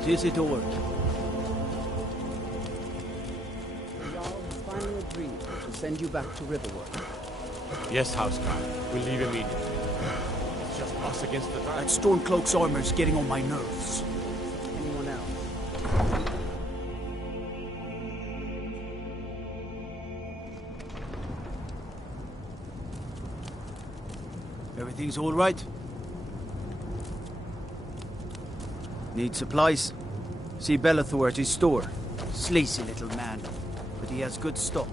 What is it, Orc? The Jarl has finally agreed to send you back to Riverwood. Yes, Housecarl. We'll leave immediately. It's just us against the dark. That Stormcloak's armor's getting on my nerves. Anyone else? Everything's all right? Need supplies? See Bellathor at his store. Sleazy little man, but he has good stock.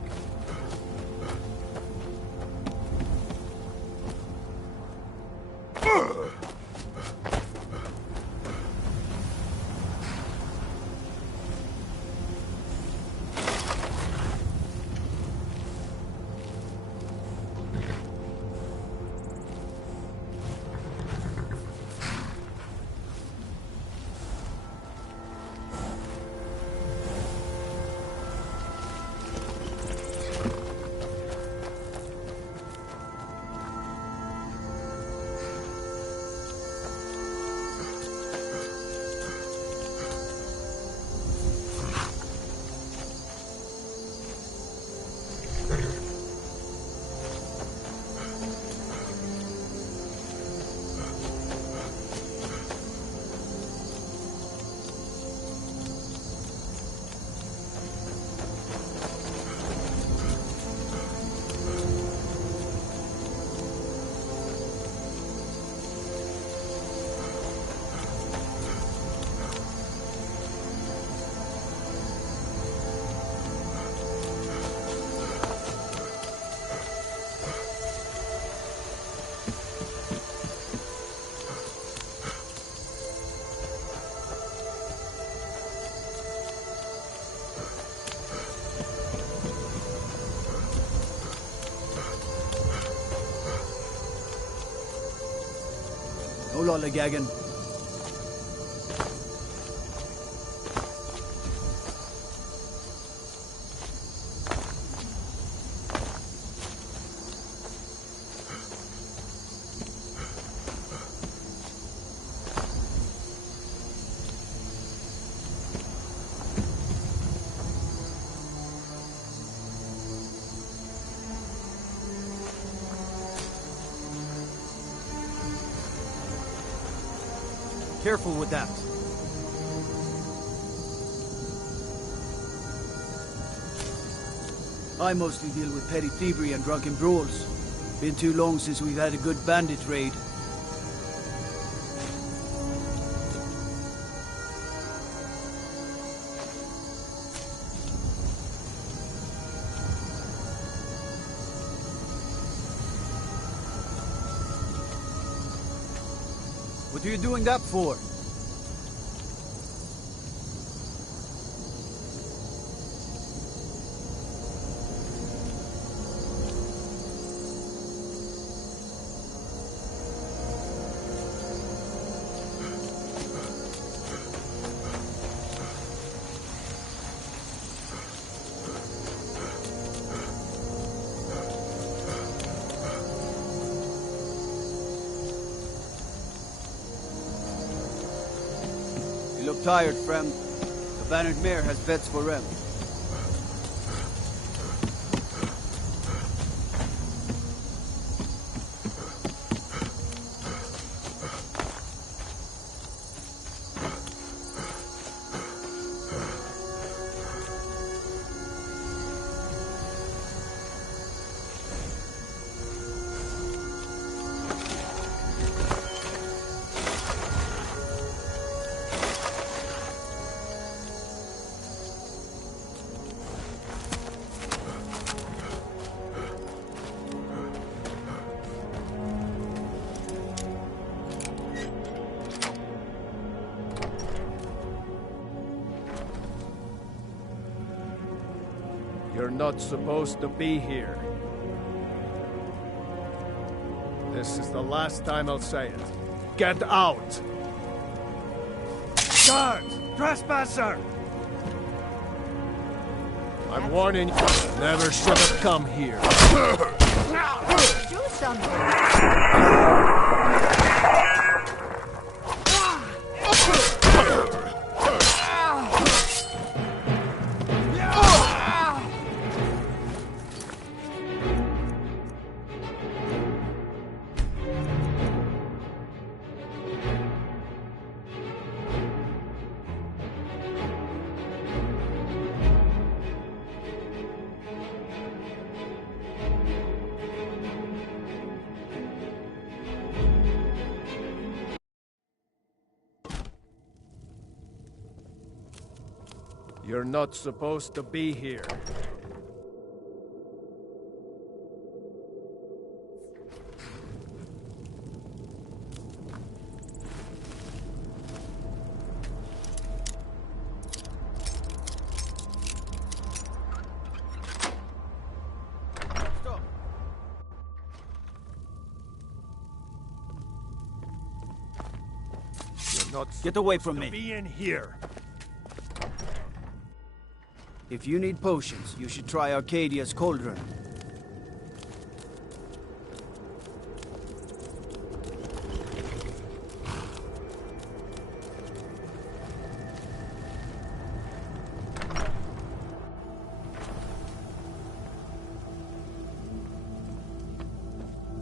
No lollygagging. Careful with that. I mostly deal with petty thievery and drunken brawls. Been too long since we've had a good bandit raid. What are you doing that for? You look tired, friend. The Bannered Mare has beds for rent. You're not supposed to be here. This is the last time I'll say it. Get out! Guards! Trespasser! I'm warning you. Never should have come here. Do something. You're not supposed to be here. Stop. You're not Get away from supposed to me. be in here. If you need potions, you should try Arcadia's cauldron.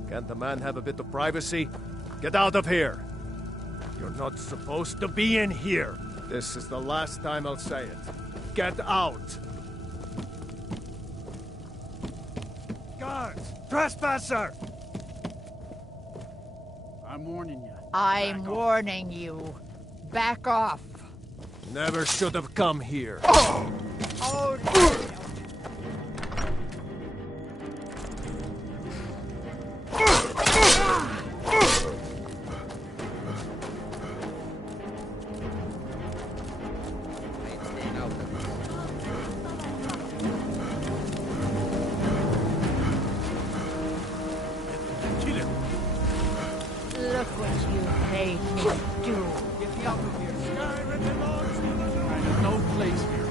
Can't the man have a bit of privacy? Get out of here! You're not supposed to be in here! This is the last time I'll say it. Get out! Guards! Trespasser! I'm warning you. I'm warning you. Back off. Never should have come here. Oh, look what you made me do. Get me out of here. Skyrime belongs to the Lord. There's no place here.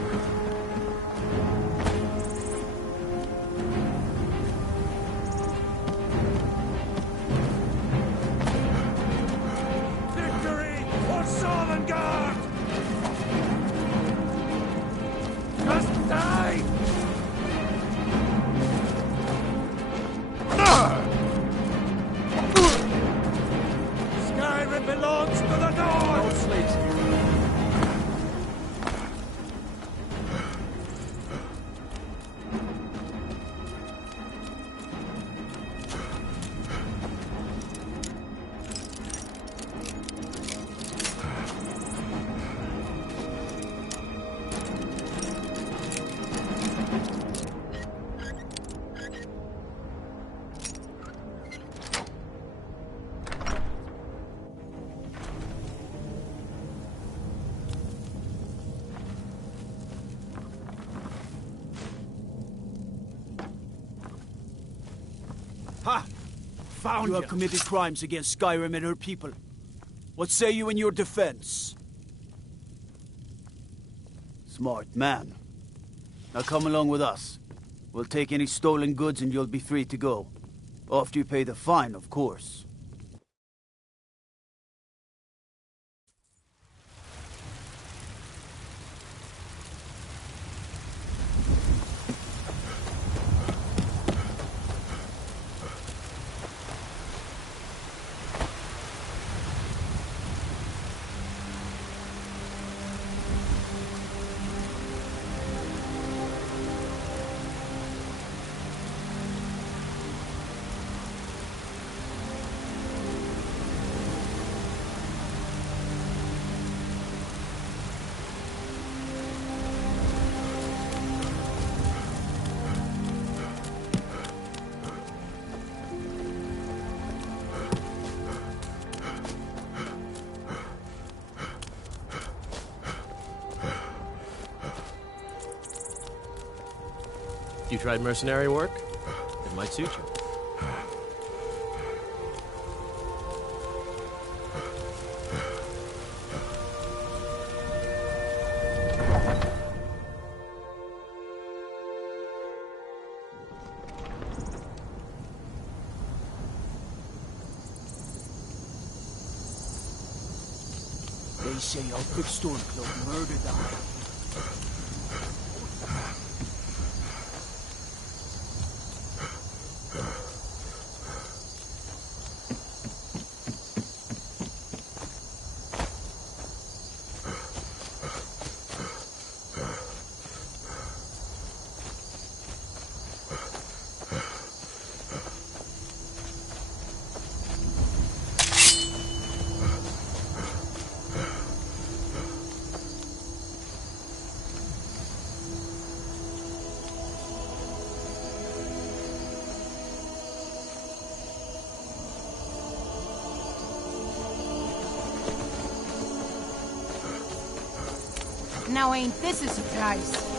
Victory for Sovngarde! Just die! Skyrime belongs to the No North! slaves here. Ha! Found You have committed crimes against Skyrime and her people. What say you in your defense? Smart man. Now come along with us. We'll take any stolen goods and you'll be free to go. After you pay the fine, of course. You tried mercenary work? It might suit you. They say Alfred Stormcloak murdered them. now ain't this a surprise?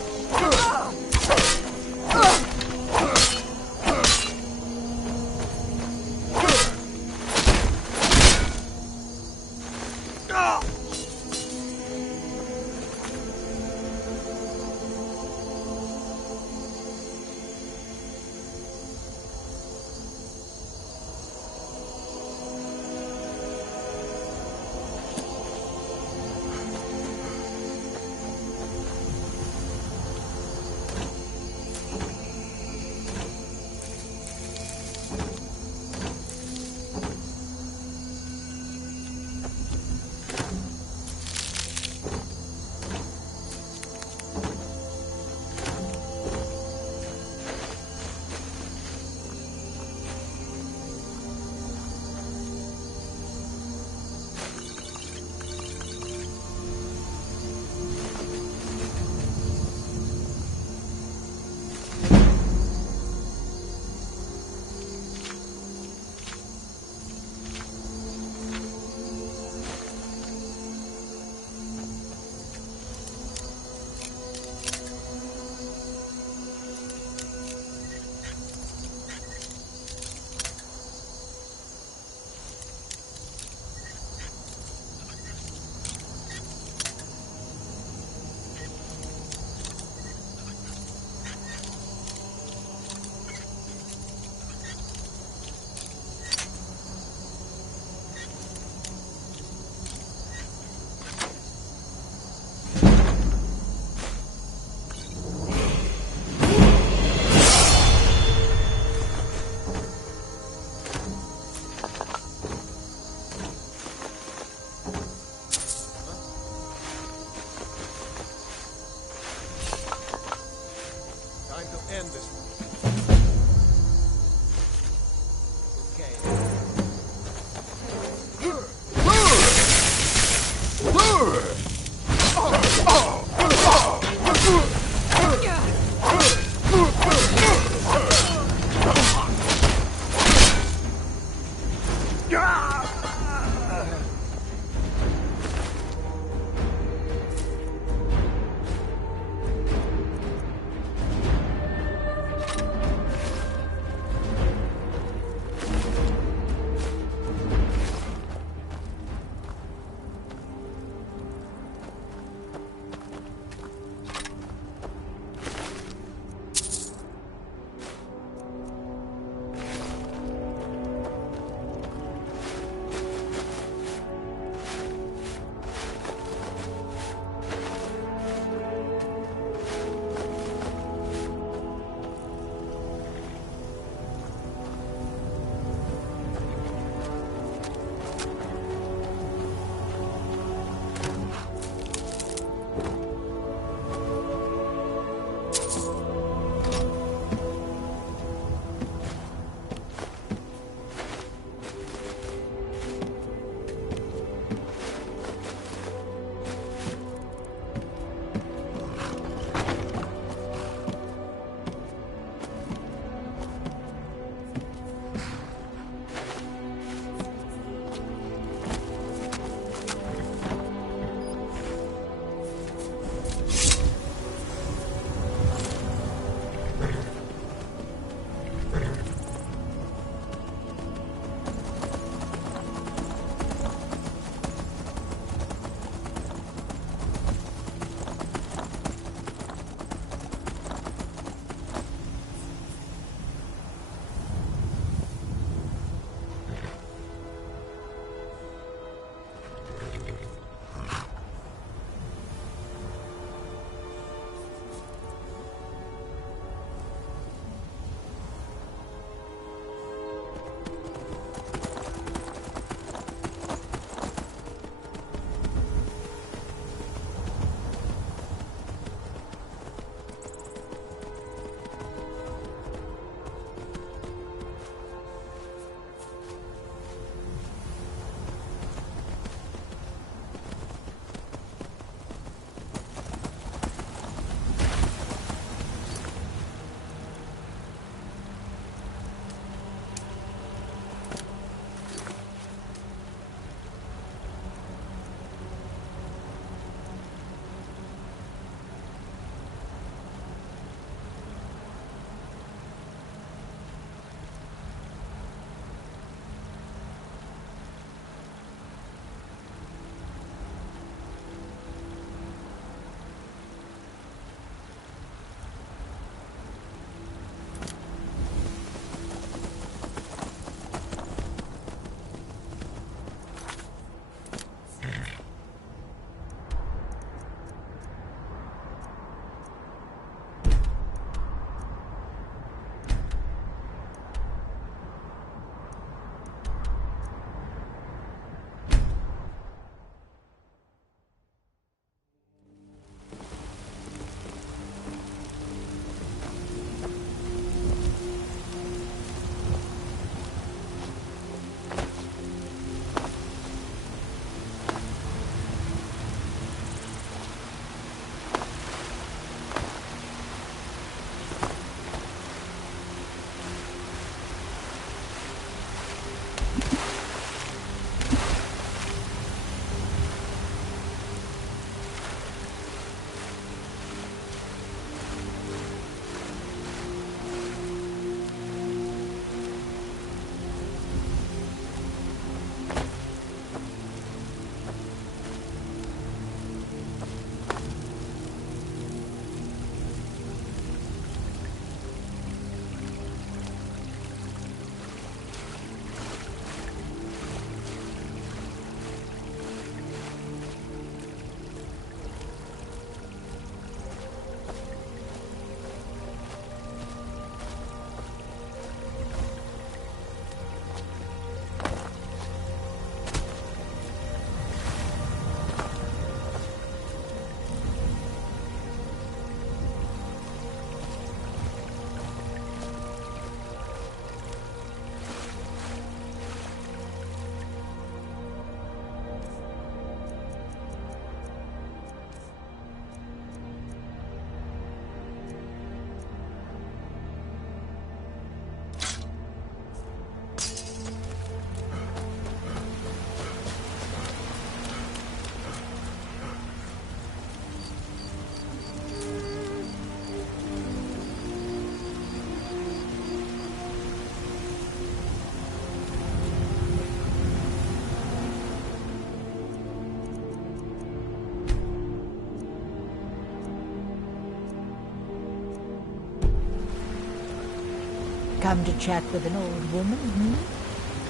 come to chat with an old woman,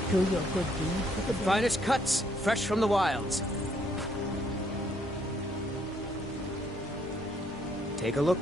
Do your good deed for the day. Finest cuts, fresh from the wilds. Take a look.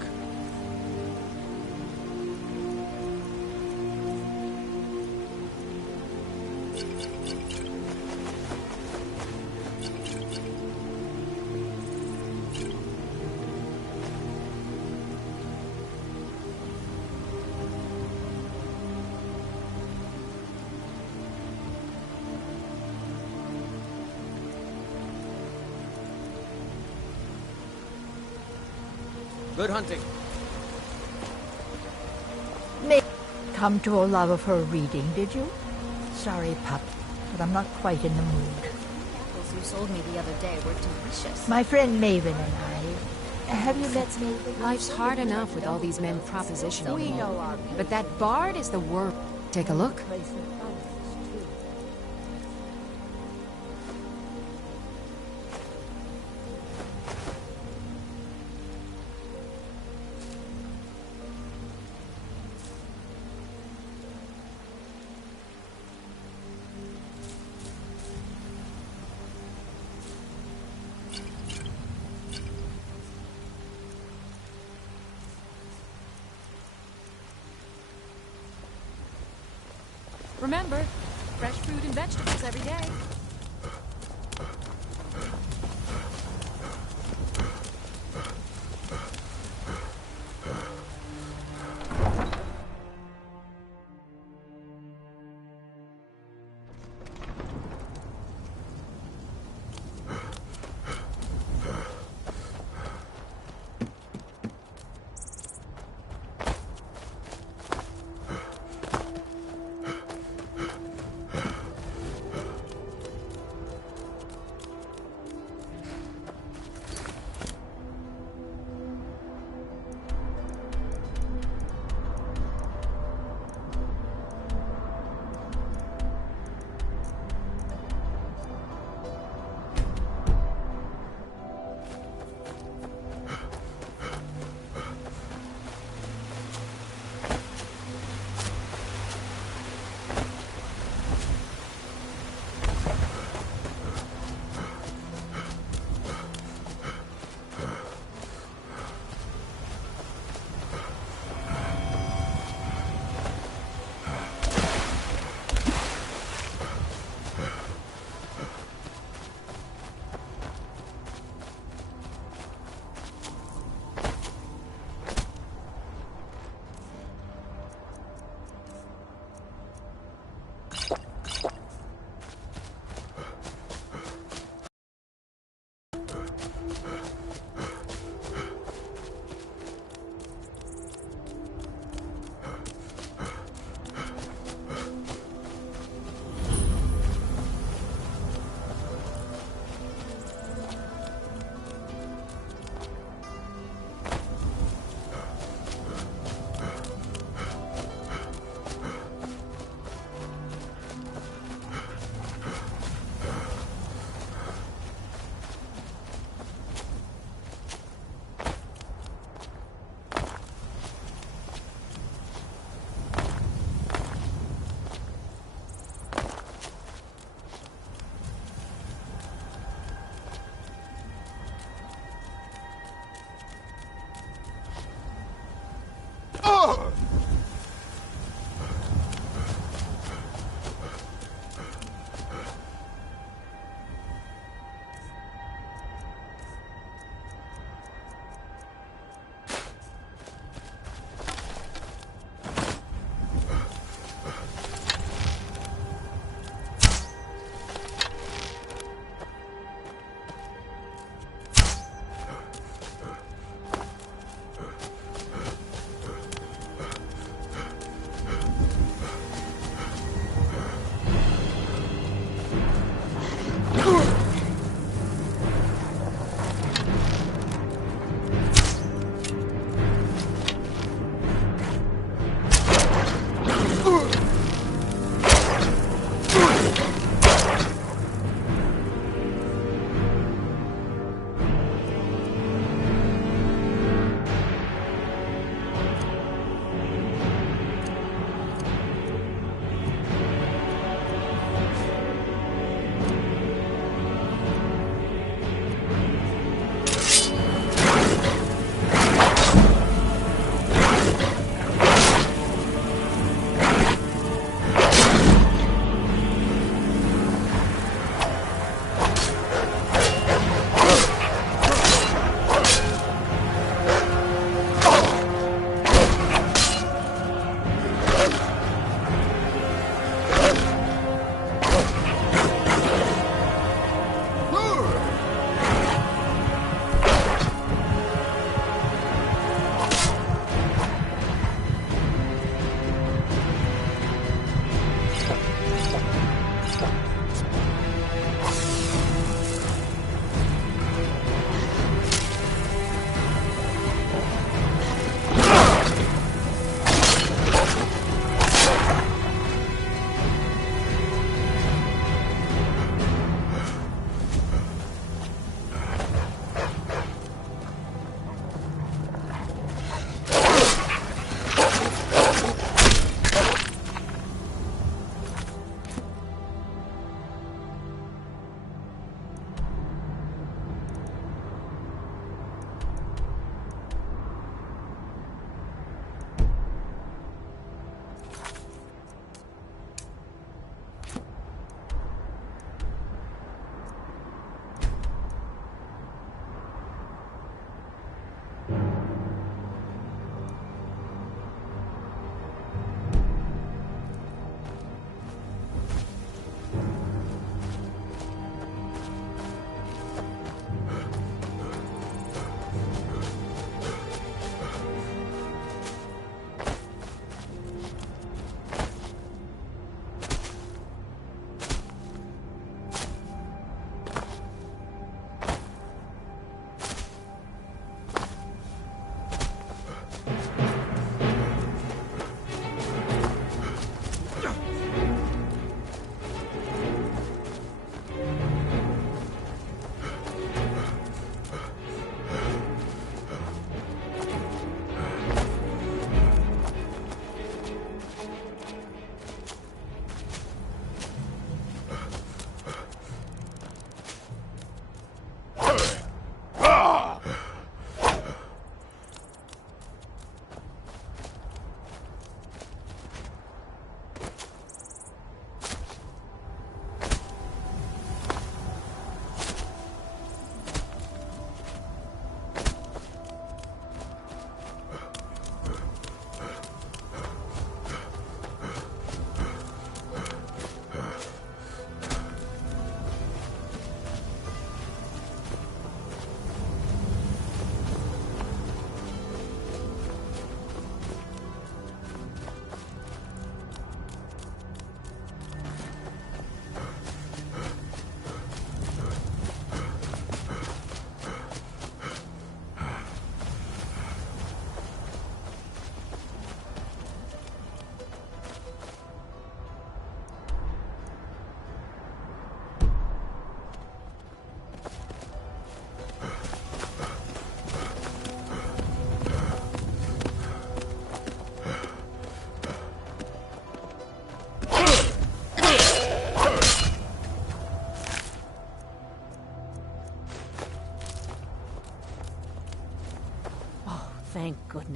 Good hunting. May come to a love of her reading, did you? Sorry, pup, but I'm not quite in the mood. Apples you sold me the other day were delicious. My friend Maven and I. Have you met Maven? Life's hard enough with all these men propositioning We me. know our But that bard is the worst. Take a look. place of others, too. Remember, fresh fruit and vegetables every day.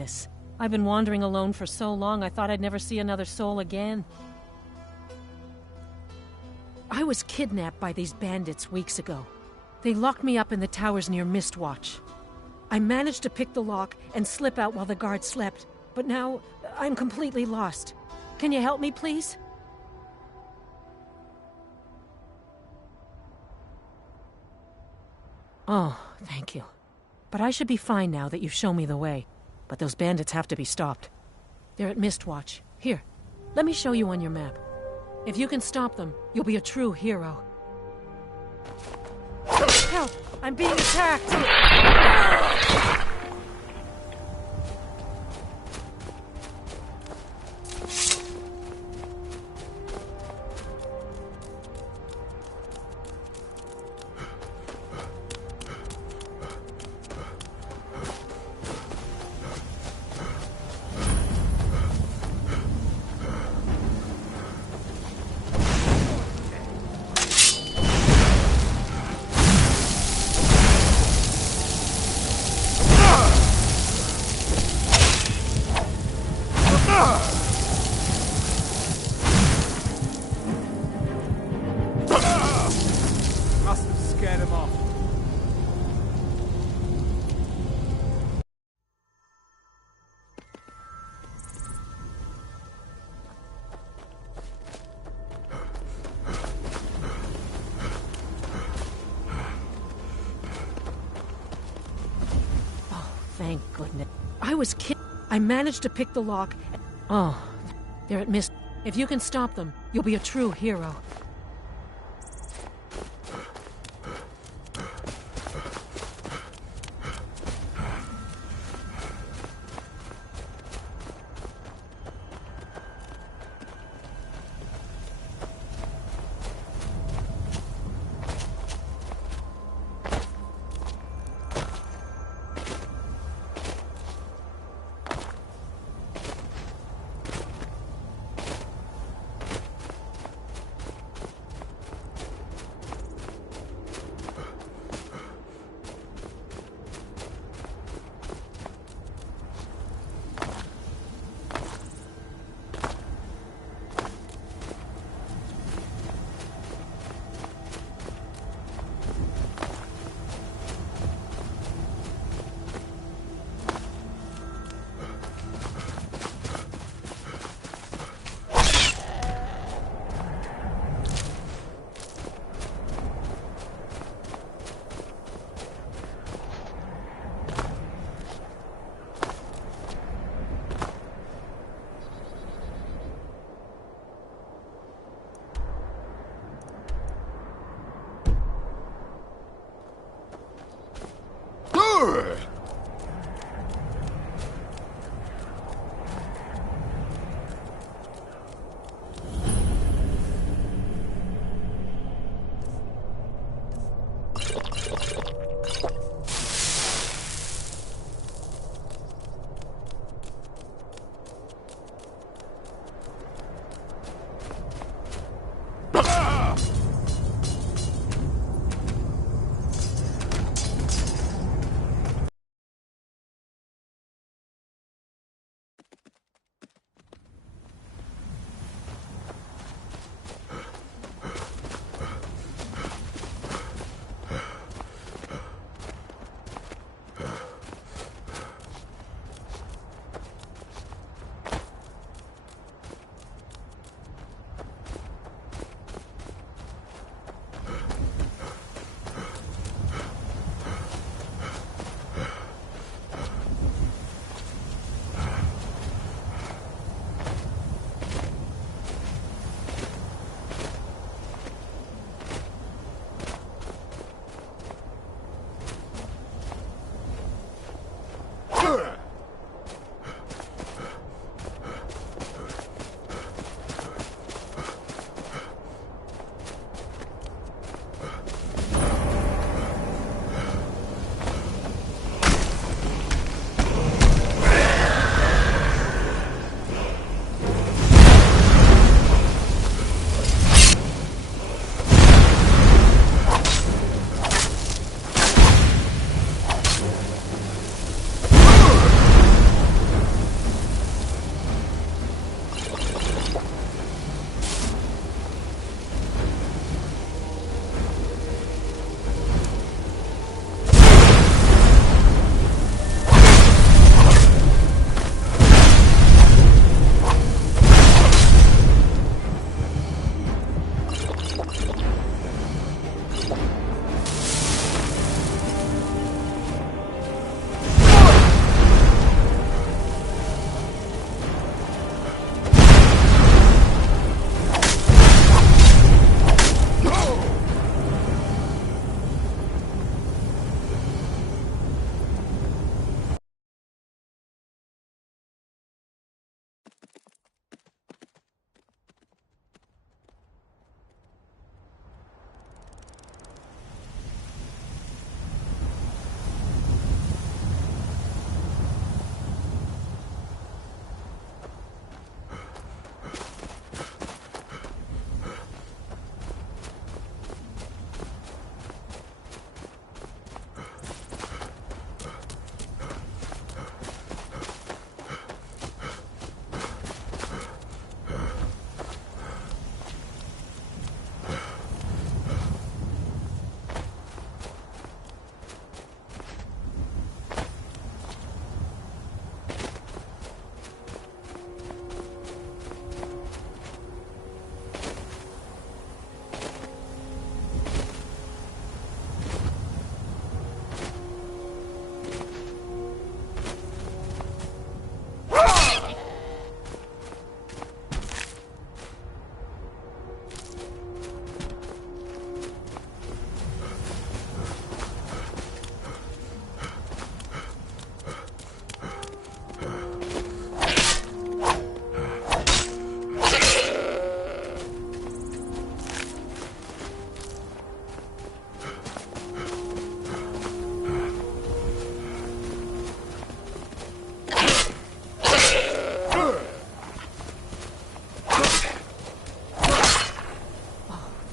this. I've been wandering alone for so long, I thought I'd never see another soul again. I was kidnapped by these bandits weeks ago. They locked me up in the towers near Mistwatch. I managed to pick the lock and slip out while the guards slept, but now I'm completely lost. Can you help me, please? Oh, thank you. But I should be fine now that you've shown me the way. But those bandits have to be stopped. They're at Mistwatch. Here, let me show you on your map. If you can stop them, you'll be a true hero. Help! I'm being attacked! Must have scared him off. Oh, thank goodness. I was I managed to pick the lock. Oh, they're at Mist. If you can stop them, you'll be a true hero.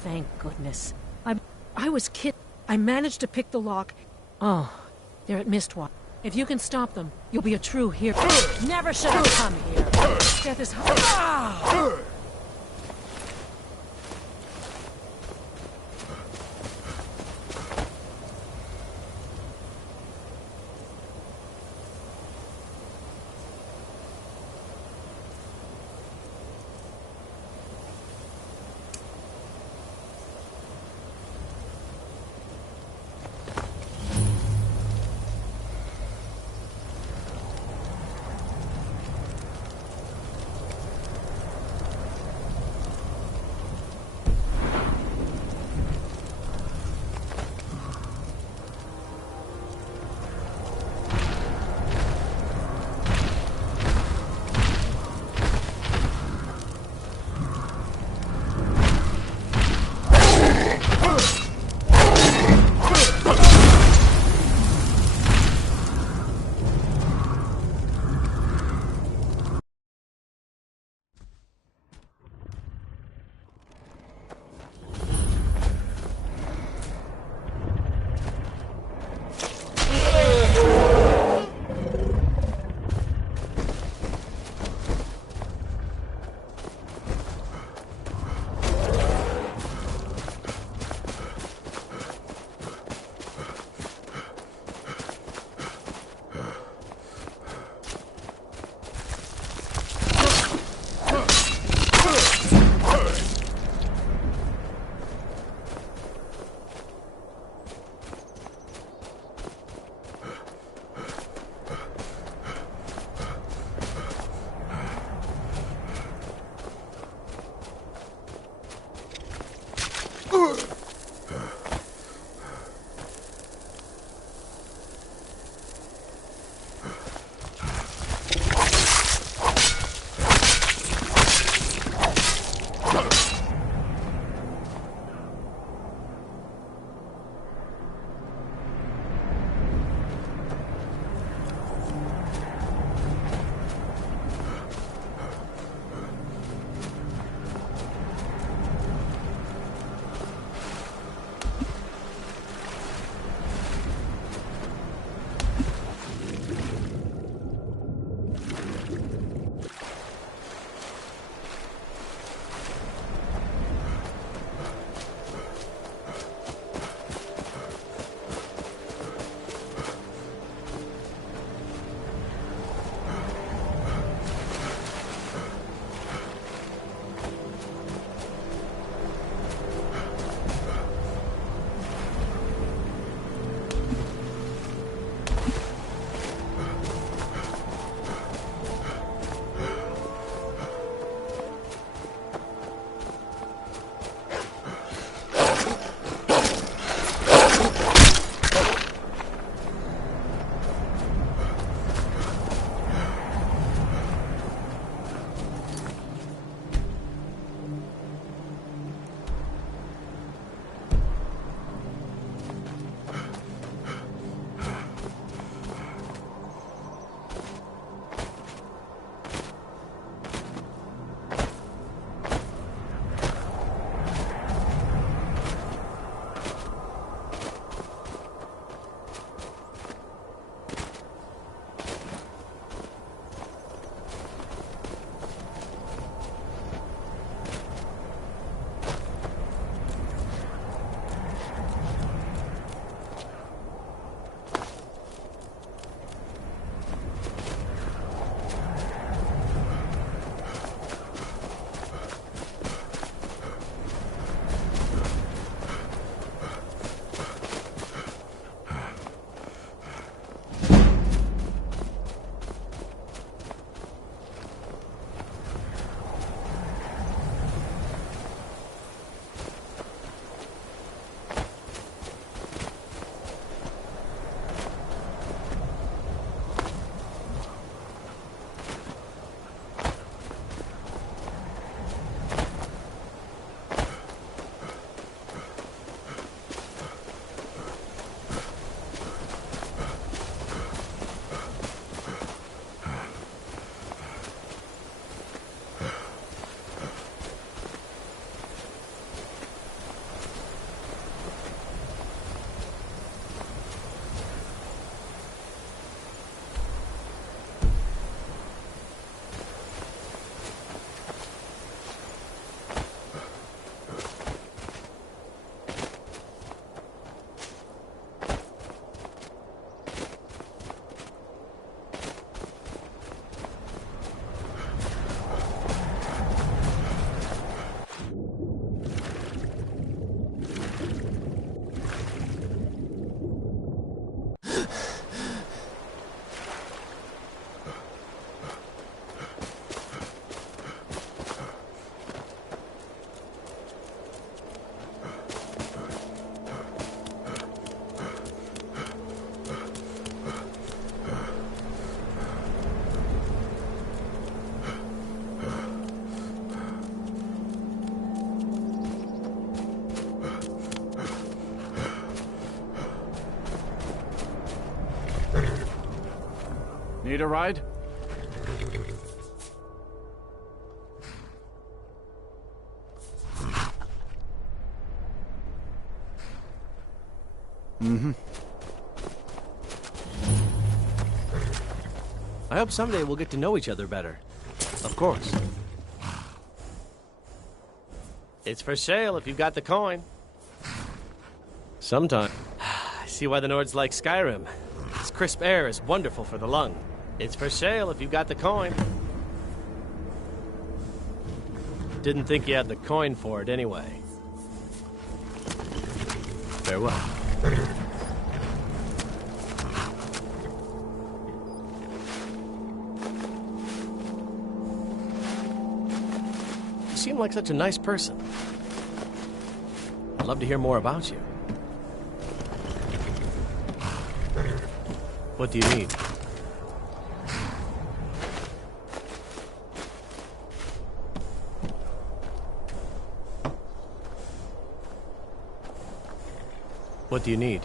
Thank goodness. I was kid. I managed to pick the lock. Oh, they're at Mistwatch. If you can stop them, you'll be a true hero. Never should have come here. Death is hard. Need a ride? I hope someday we'll get to know each other better. Of course. It's for sale if you've got the coin. Sometime. I see why the Nords like Skyrime. This crisp air is wonderful for the lung. It's for sale if you've got the coin. Didn't think you had the coin for it anyway. Farewell. You seem like such a nice person. I'd love to hear more about you. What do you need? What do you need?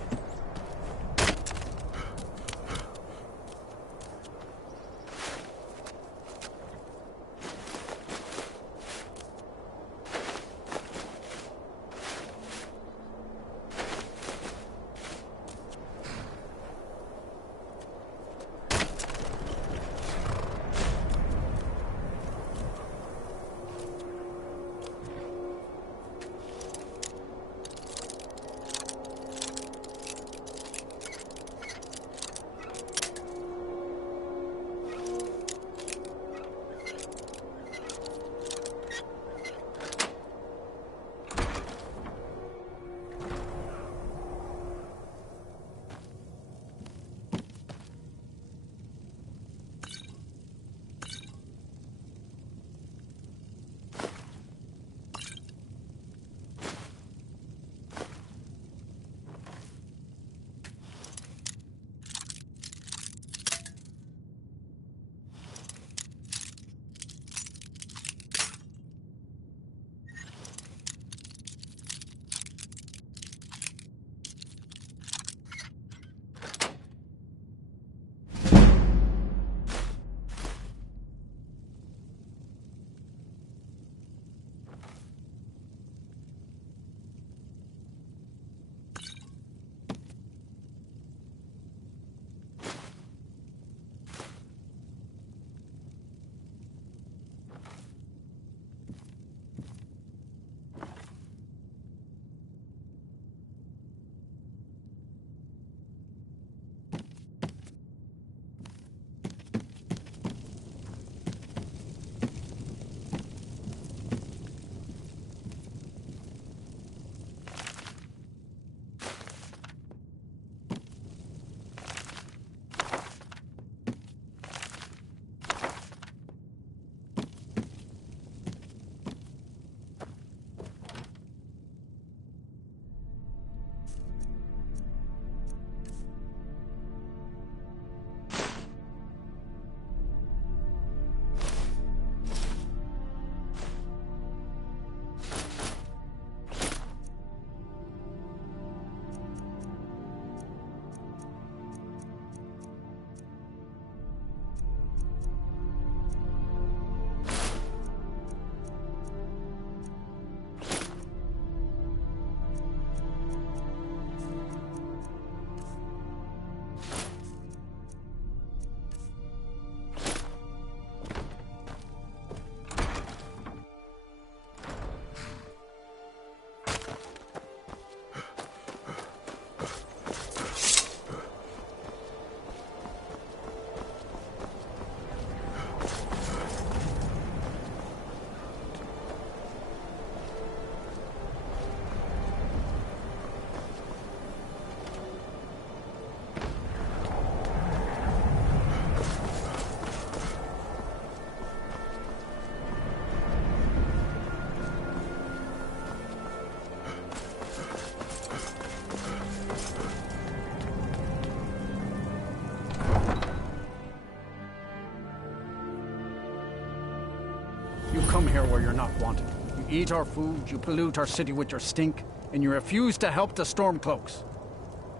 You come here where you're not wanted. You eat our food, you pollute our city with your stink, and you refuse to help the Stormcloaks.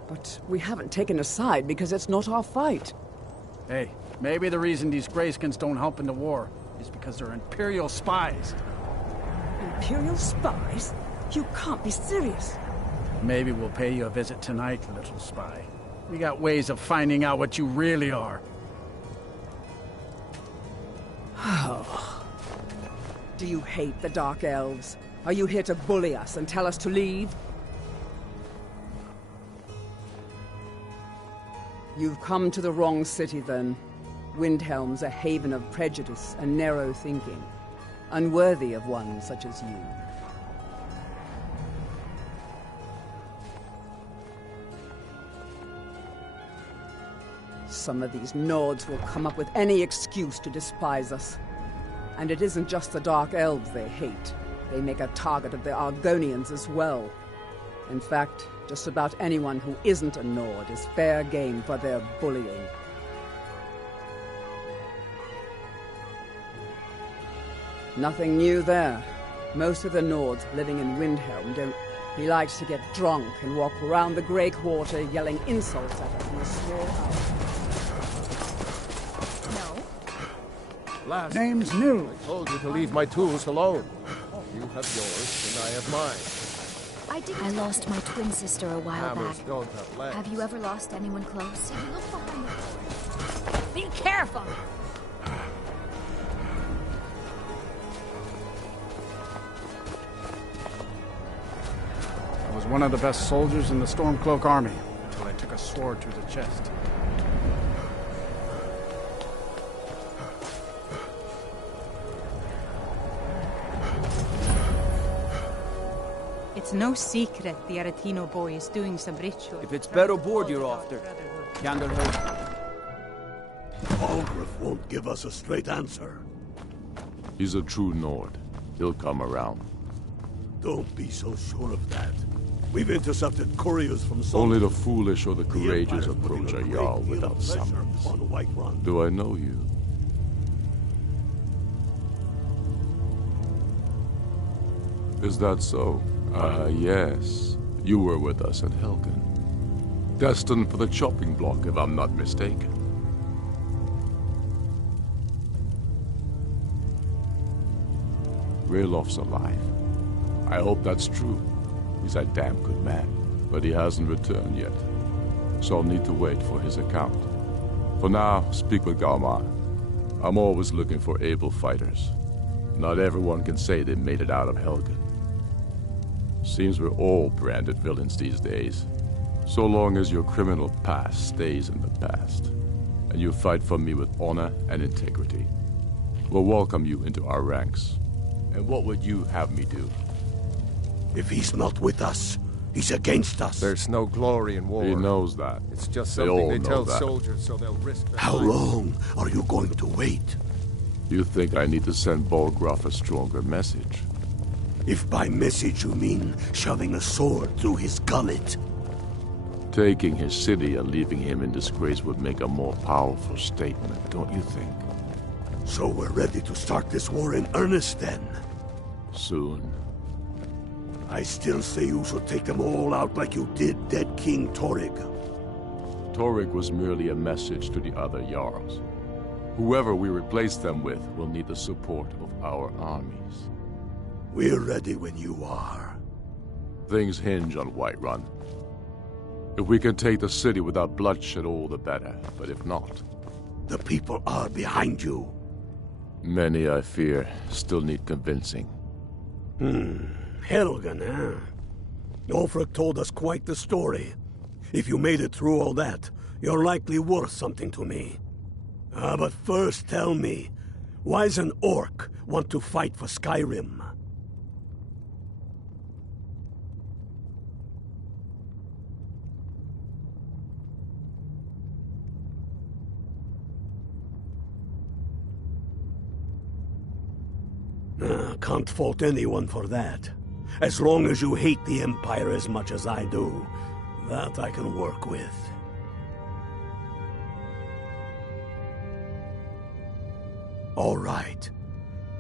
But we haven't taken a side because it's not our fight. Hey, Maybe the reason these Greyskins don't help in the war is because they're Imperial spies. Imperial spies? You can't be serious. Maybe we'll pay you a visit tonight, little spy. We got ways of finding out what you really are. Do you hate the Dark Elves? Are you here to bully us and tell us to leave? You've come to the wrong city, then. Windhelm's a haven of prejudice and narrow thinking, unworthy of one such as you. Some of these Nords will come up with any excuse to despise us. And it isn't just the Dark Elves they hate. They make a target of the Argonians as well. In fact, just about anyone who isn't a Nord is fair game for their bullying. Nothing new there. Most of the Nords living in Windhelm don't... He likes to get drunk and walk around the Grey Quarter yelling insults at us in a small house. Last Name's new. I told you to leave my tools alone. You have yours, and I have mine. I lost my twin sister a while Hammers back. don't have legs. Have you ever lost anyone close? Look behind the doors. Be careful! I was one of the best soldiers in the Stormcloak army until I took a sword through the chest. It's no secret the Aretino boy is doing some ritual. If it's better board you're after, Candle hurt. Algrif won't give us a straight answer. He's a true Nord. He'll come around. Don't be so sure of that. We've intercepted couriers from some... Only the foolish or the courageous approach a Jarl without pressure summons. on Whiterun. Do I know you? Is that so? Yes. You were with us at Helgen. Destined for the chopping block, if I'm not mistaken. Raylof's alive. I hope that's true. He's a damn good man, but he hasn't returned yet. So I'll need to wait for his account. For now, speak with Galmar. I'm always looking for able fighters. Not everyone can say they made it out of Helgen. Seems we're all branded villains these days. So long as your criminal past stays in the past, and you fight for me with honor and integrity, we'll welcome you into our ranks. And what would you have me do? If he's not with us, he's against us. There's no glory in war. He knows that. It's just They something all they know tell that. soldiers so they'll risk their How lives. long are you going to wait? You think I need to send Bolgraf a stronger message? If by message you mean shoving a sword through his gullet. Taking his city and leaving him in disgrace would make a more powerful statement, don't you think? So we're ready to start this war in earnest then? Soon. I still say you should take them all out like you did dead King Torrig. Torrig was merely a message to the other Jarls. Whoever we replace them with will need the support of our armies. We're ready when you are. Things hinge on Whiterun. If we can take the city without bloodshed, all the better. But if not... The people are behind you. Many, I fear, still need convincing. Helgen, huh? Ulfric told us quite the story. If you made it through all that, you're likely worth something to me. But first tell me, why's an orc want to fight for Skyrime? Can't fault anyone for that. As long as you hate the Empire as much as I do, that I can work with. All right.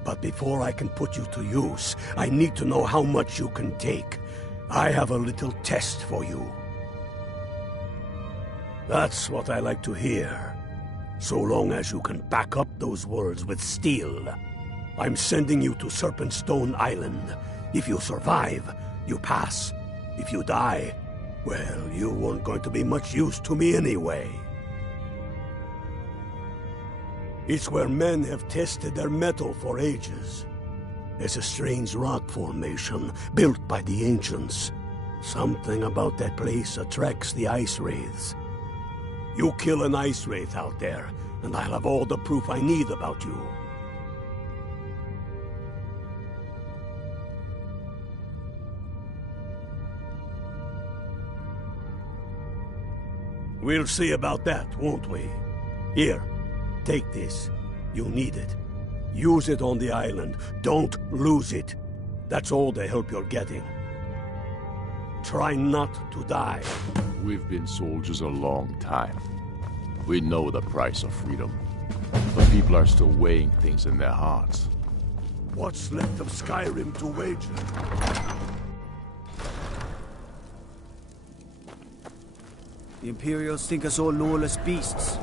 But before I can put you to use, I need to know how much you can take. I have a little test for you. That's what I like to hear. So long as you can back up those words with steel. I'm sending you to Serpentstone Island. If you survive, you pass. If you die, well, you weren't going to be much use to me anyway. It's where men have tested their metal for ages. It's a strange rock formation built by the ancients. Something about that place attracts the ice wraiths. You kill an ice wraith out there, and I'll have all the proof I need about you. We'll see about that, won't we? Here, take this. You'll need it. Use it on the island. Don't lose it. That's all the help you're getting. Try not to die. We've been soldiers a long time. We know the price of freedom. But people are still weighing things in their hearts. What's left of Skyrim to wager? The Imperials think us all lawless beasts.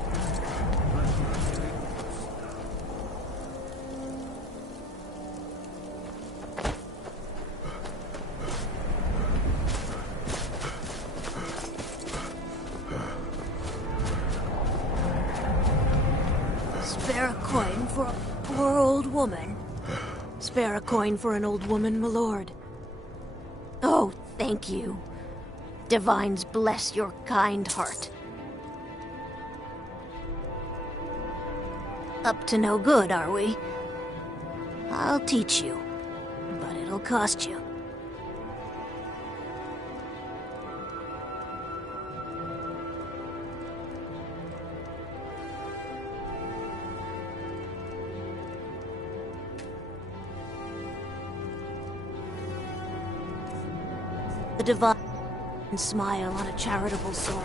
Spare a coin for a poor old woman. Spare a coin for an old woman, my lord. Oh, thank you. Divines bless your kind heart. Up to no good, are we? I'll teach you, but it'll cost you. The divine smile on a charitable soul.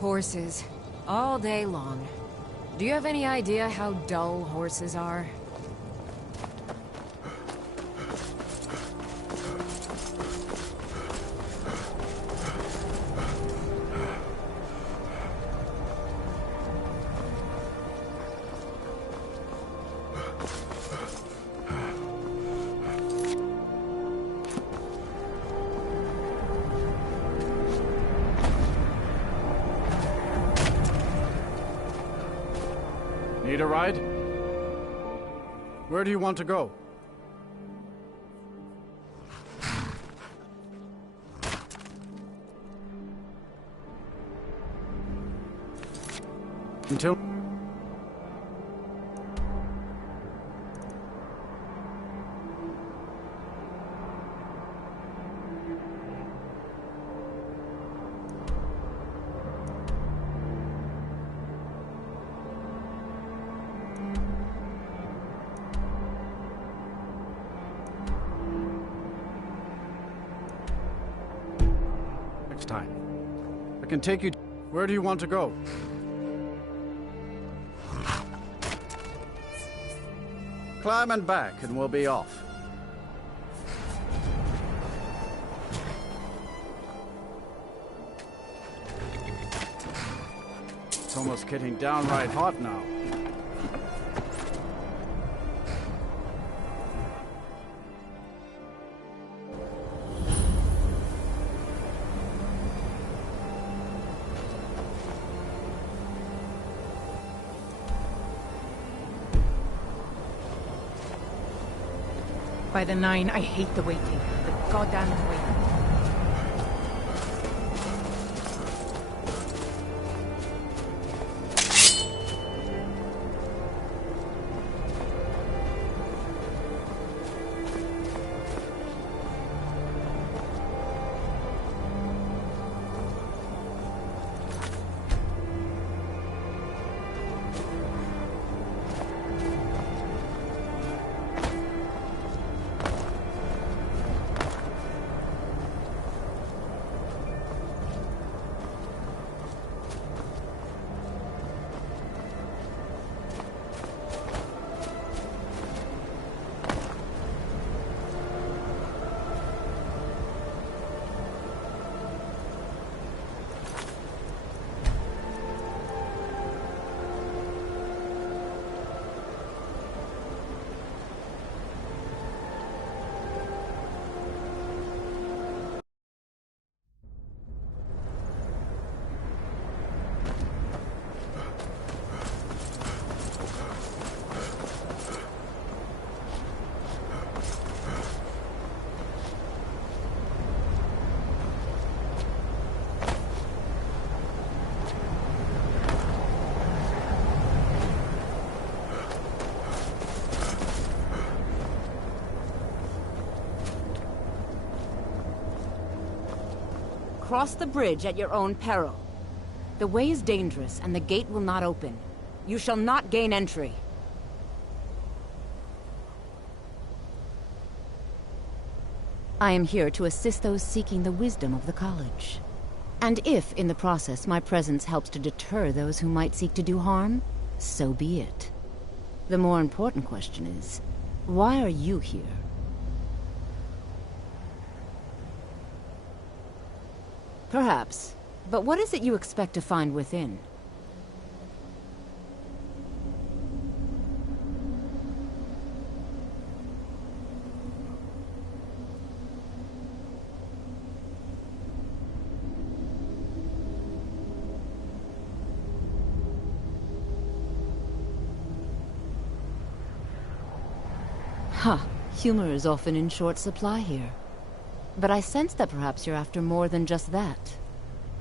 Horses. All day long. Do you have any idea how dull horses are? Need a ride? Where do you want to go? Until... Next time. I can take you... Where do you want to go? Climb and back, and we'll be off. It's almost getting downright hot now. By the 9, I hate the waiting. The goddamn waiting. Cross the bridge at your own peril. The way is dangerous, and the gate will not open. You shall not gain entry. I am here to assist those seeking the wisdom of the college. And if, in the process, my presence helps to deter those who might seek to do harm, so be it. The more important question is, why are you here? Perhaps. But what is it you expect to find within? Huh. Humor is often in short supply here. But I sense that perhaps you're after more than just that.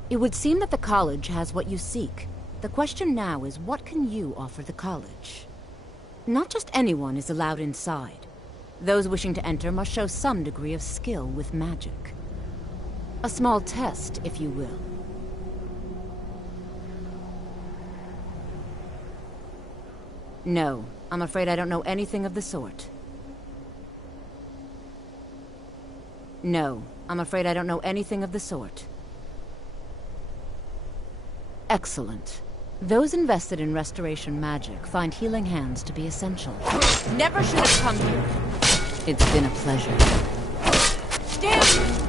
It would seem that the college has what you seek. The question now is, what can you offer the college? Not just anyone is allowed inside. Those wishing to enter must show some degree of skill with magic. A small test, if you will. No, I'm afraid I don't know anything of the sort. No, I'm afraid I don't know anything of the sort. Excellent. Those invested in restoration magic find healing hands to be essential. Never should have come here. It's been a pleasure. Damn!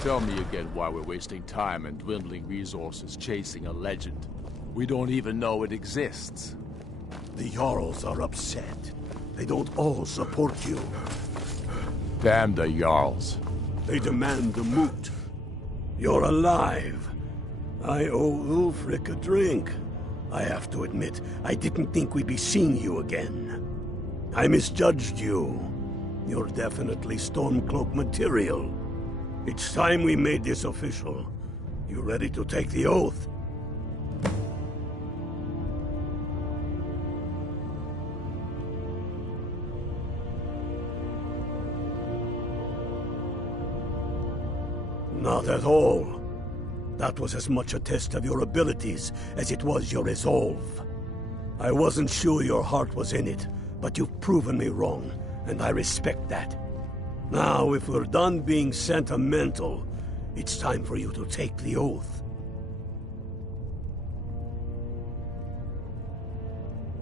Tell me again why we're wasting time and dwindling resources chasing a legend. We don't even know it exists. The Jarls are upset. They don't all support you. Damn the Jarls. They demand the moot. You're alive. I owe Ulfric a drink. I have to admit, I didn't think we'd be seeing you again. I misjudged you. You're definitely Stormcloak material. It's time we made this official. You ready to take the oath? Not at all. That was as much a test of your abilities as it was your resolve. I wasn't sure your heart was in it, but you've proven me wrong, and I respect that. Now, if we're done being sentimental, it's time for you to take the oath.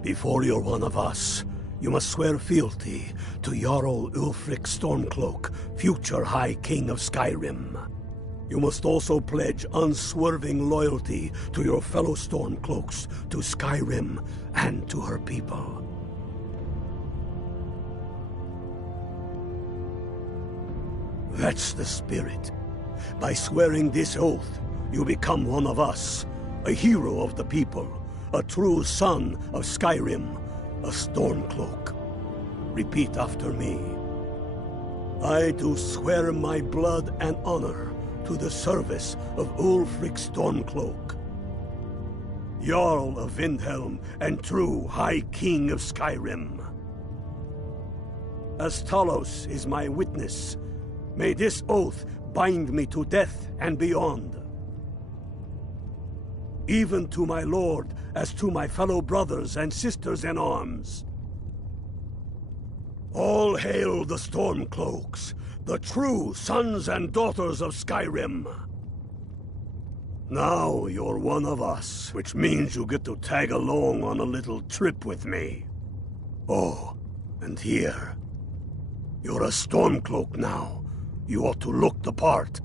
Before you're one of us, you must swear fealty to Jarl Ulfric Stormcloak, future High King of Skyrim. You must also pledge unswerving loyalty to your fellow Stormcloaks, to Skyrime, and to her people. That's the spirit. By swearing this oath, you become one of us, a hero of the people, a true son of Skyrim, a Stormcloak. Repeat after me. I do swear my blood and honor to the service of Ulfric Stormcloak, Jarl of Windhelm and true High King of Skyrim. As Talos is my witness, may this oath bind me to death and beyond. Even to my lord, as to my fellow brothers and sisters in arms. All hail the Stormcloaks, the true sons and daughters of Skyrim. Now you're one of us, which means you get to tag along on a little trip with me. Oh, and here. You're a Stormcloak now. You ought to look the part.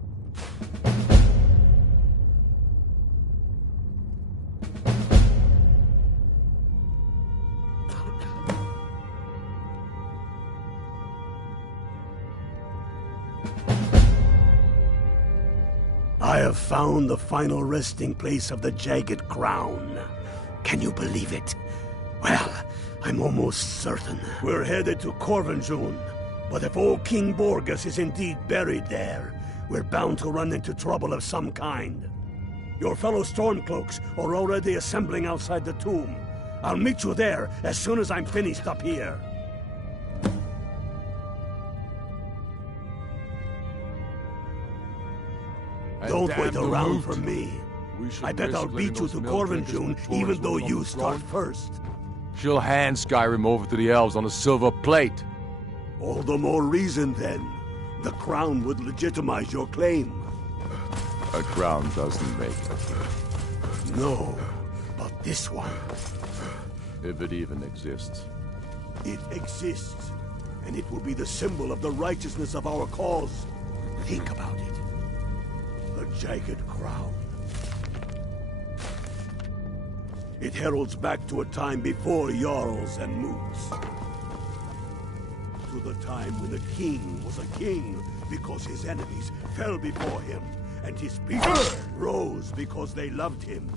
I have found the final resting place of the Jagged Crown. Can you believe it? Well, I'm almost certain. We're headed to Corvinjune, but if old King Borgus is indeed buried there, we're bound to run into trouble of some kind. Your fellow Stormcloaks are already assembling outside the tomb. I'll meet you there as soon as I'm finished up here. Don't wait around for me. I bet I'll beat you to Corvinjune even though you start first. She'll hand Skyrim over to the elves on a silver plate. All the more reason then. The crown would legitimize your claim. A crown doesn't make it. No, but this one. If it even exists. It exists, and it will be the symbol of the righteousness of our cause. Think about it. The Jagged Crown. It heralds back to a time before Jarls and Moots. To the time when the king was a king because his enemies fell before him, and his people rose because they loved him.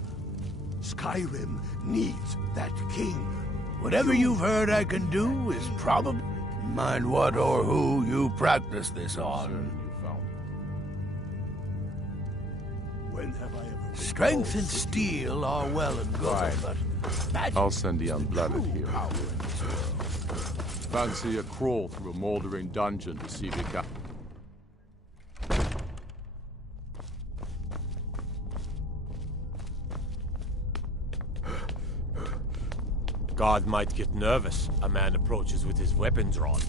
Skyrim needs that king. Whatever you've heard I can do is probably... Mind what or who you practice this on. When have I ever... Strength and steel are well and good, but... I'll send the unblooded here. Fancy a crawl through a moldering dungeon to see if you can... God might get nervous. A man approaches with his weapon drawn.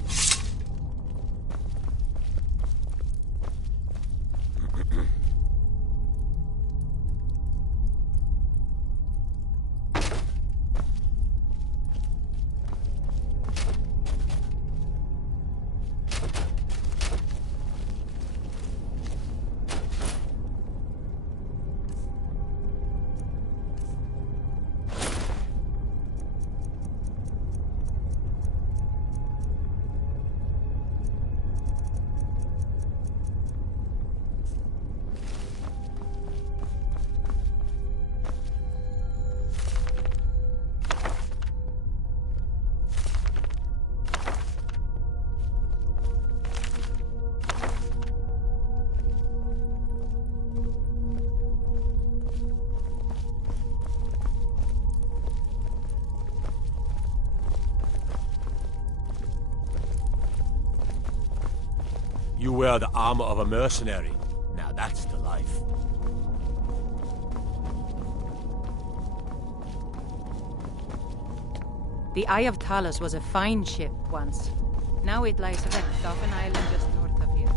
You wear the armor of a mercenary. Now that's the life. The Eye of Talos was a fine ship once. Now it lies wrecked off an island just north of here.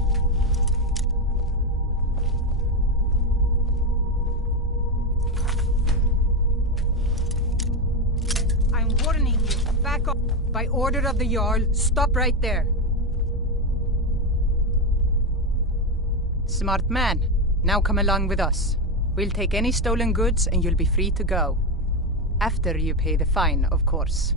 I'm warning you. Back up. By order of the Jarl, stop right there. Smart man. Now come along with us. We'll take any stolen goods and you'll be free to go. After you pay the fine, of course.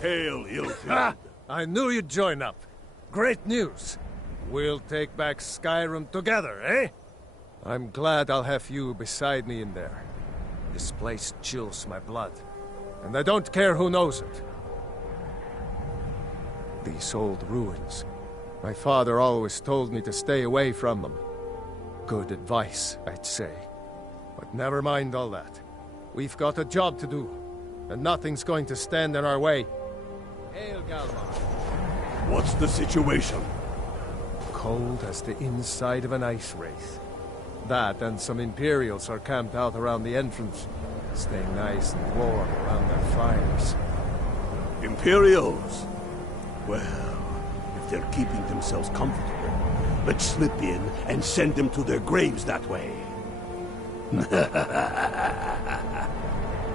Hail, Ilfrid. I knew you'd join up. Great news. We'll take back Skyrime together, eh? I'm glad I'll have you beside me in there. This place chills my blood, and I don't care who knows it. These old ruins. My father always told me to stay away from them. Good advice, I'd say. But never mind all that. We've got a job to do, and nothing's going to stand in our way. Hail, Galmar. What's the situation? Cold as the inside of an ice wraith. That and some Imperials are camped out around the entrance, staying nice and warm around their fires. Imperials? Well, if they're keeping themselves comfortable, let's slip in and send them to their graves that way.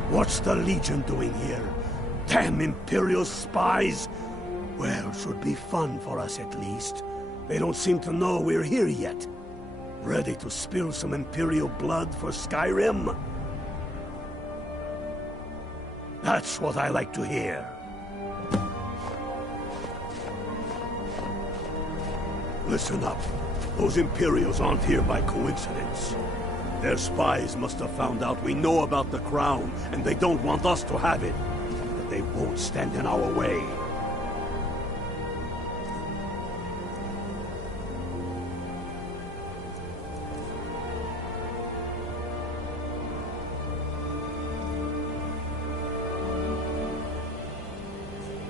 What's the Legion doing here? Damn Imperial spies! Well, should be fun for us at least. They don't seem to know we're here yet. Ready to spill some Imperial blood for Skyrime? That's what I like to hear. Listen up. Those Imperials aren't here by coincidence. Their spies must have found out we know about the crown, and they don't want us to have it. But they won't stand in our way.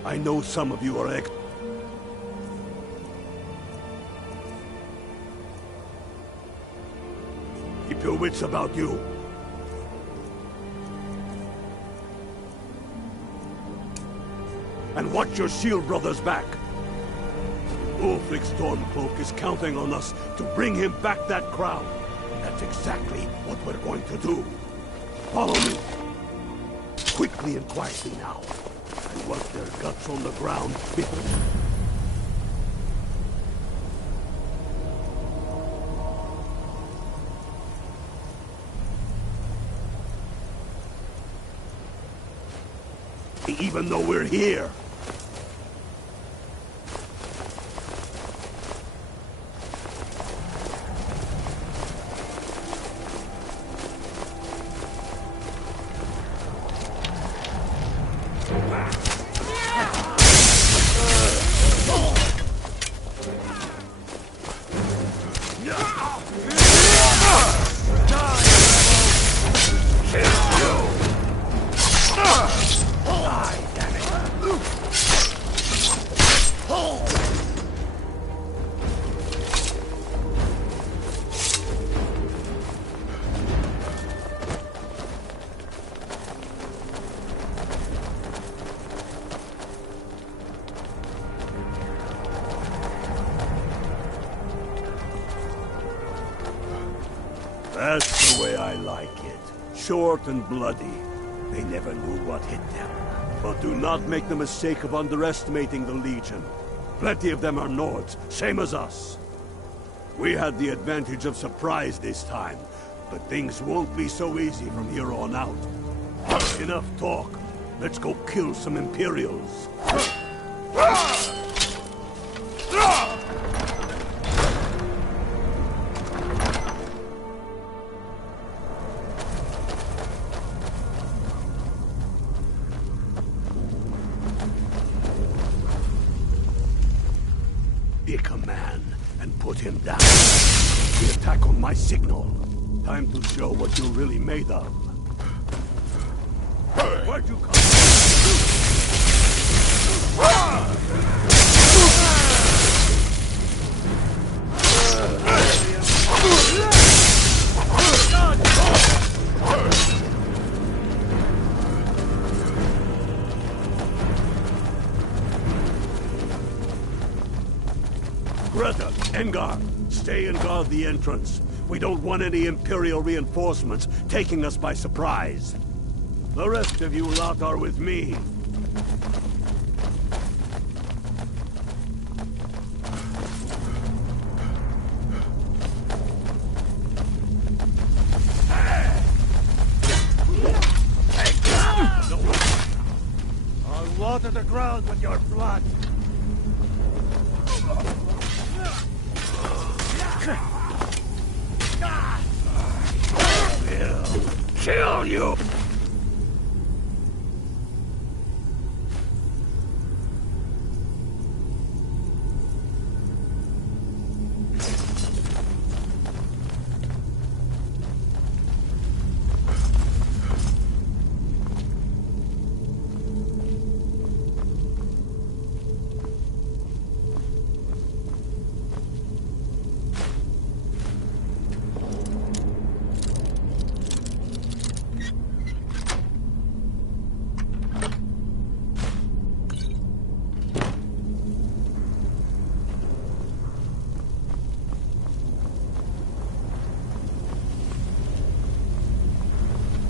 I know some of you are Keep your wits about you. And watch your shield brother's back. Ulfric Stormcloak is counting on us to bring him back that crown. That's exactly what we're going to do. Follow me. Quickly and quietly now. And work their guts on the ground before... Even though we're here. That's the way I like it. Short and bloody. They never knew what hit them. But do not make the mistake of underestimating the Legion. Plenty of them are Nords, same as us. We had the advantage of surprise this time, but things won't be so easy from here on out. Enough talk. Let's go kill some Imperials. Pick a man and put him down. We attack on my signal. Time to show what you're really made of. Where'd you come Greta, Engar, stay and guard the entrance. We don't want any Imperial reinforcements taking us by surprise. The rest of you lot are with me. I'll water the ground with your blood. We'll kill you!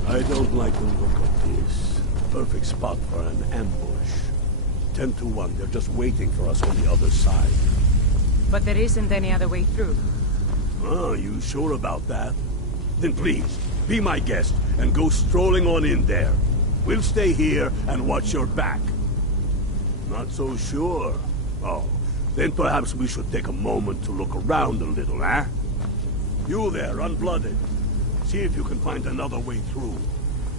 I don't like the look of this. Perfect spot for an ambush. 10 to 1, they're just waiting for us on the other side. But there isn't any other way through. Oh, you sure about that? Then please, be my guest and go strolling on in there. We'll stay here and watch your back. Not so sure. Oh, then perhaps we should take a moment to look around a little, eh? You there, unblooded. See if you can find another way through.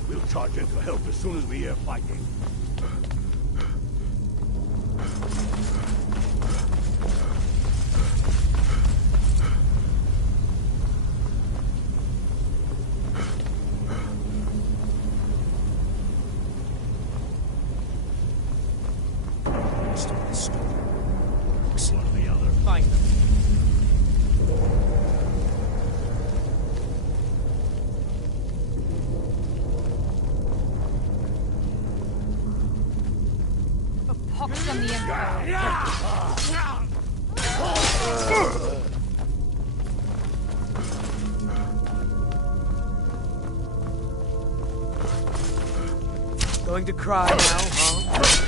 We'll charge in to help as soon as we hear fighting. Stop the storm. Looks like the other. Find them. Going to cry now, huh?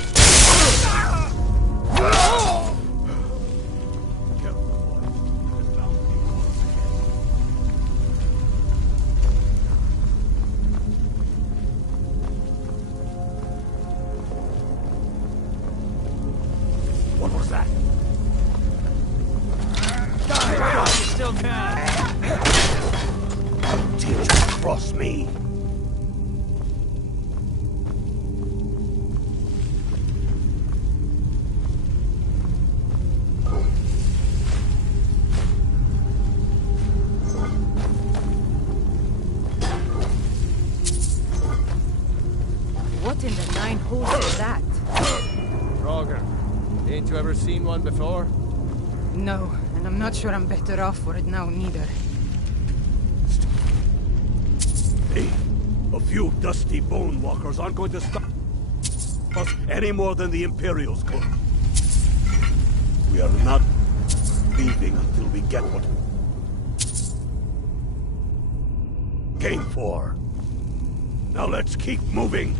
What was that? Die! You still can! I'll teach you to cross me. What in the nine holes is that? Roger, ain't you ever seen one before? No, and I'm not sure I'm better off for it now, neither. Hey, a few dusty bone walkers aren't going to stop us any more than the Imperials could. We are not leaving until we get what we came for. Now let's keep moving.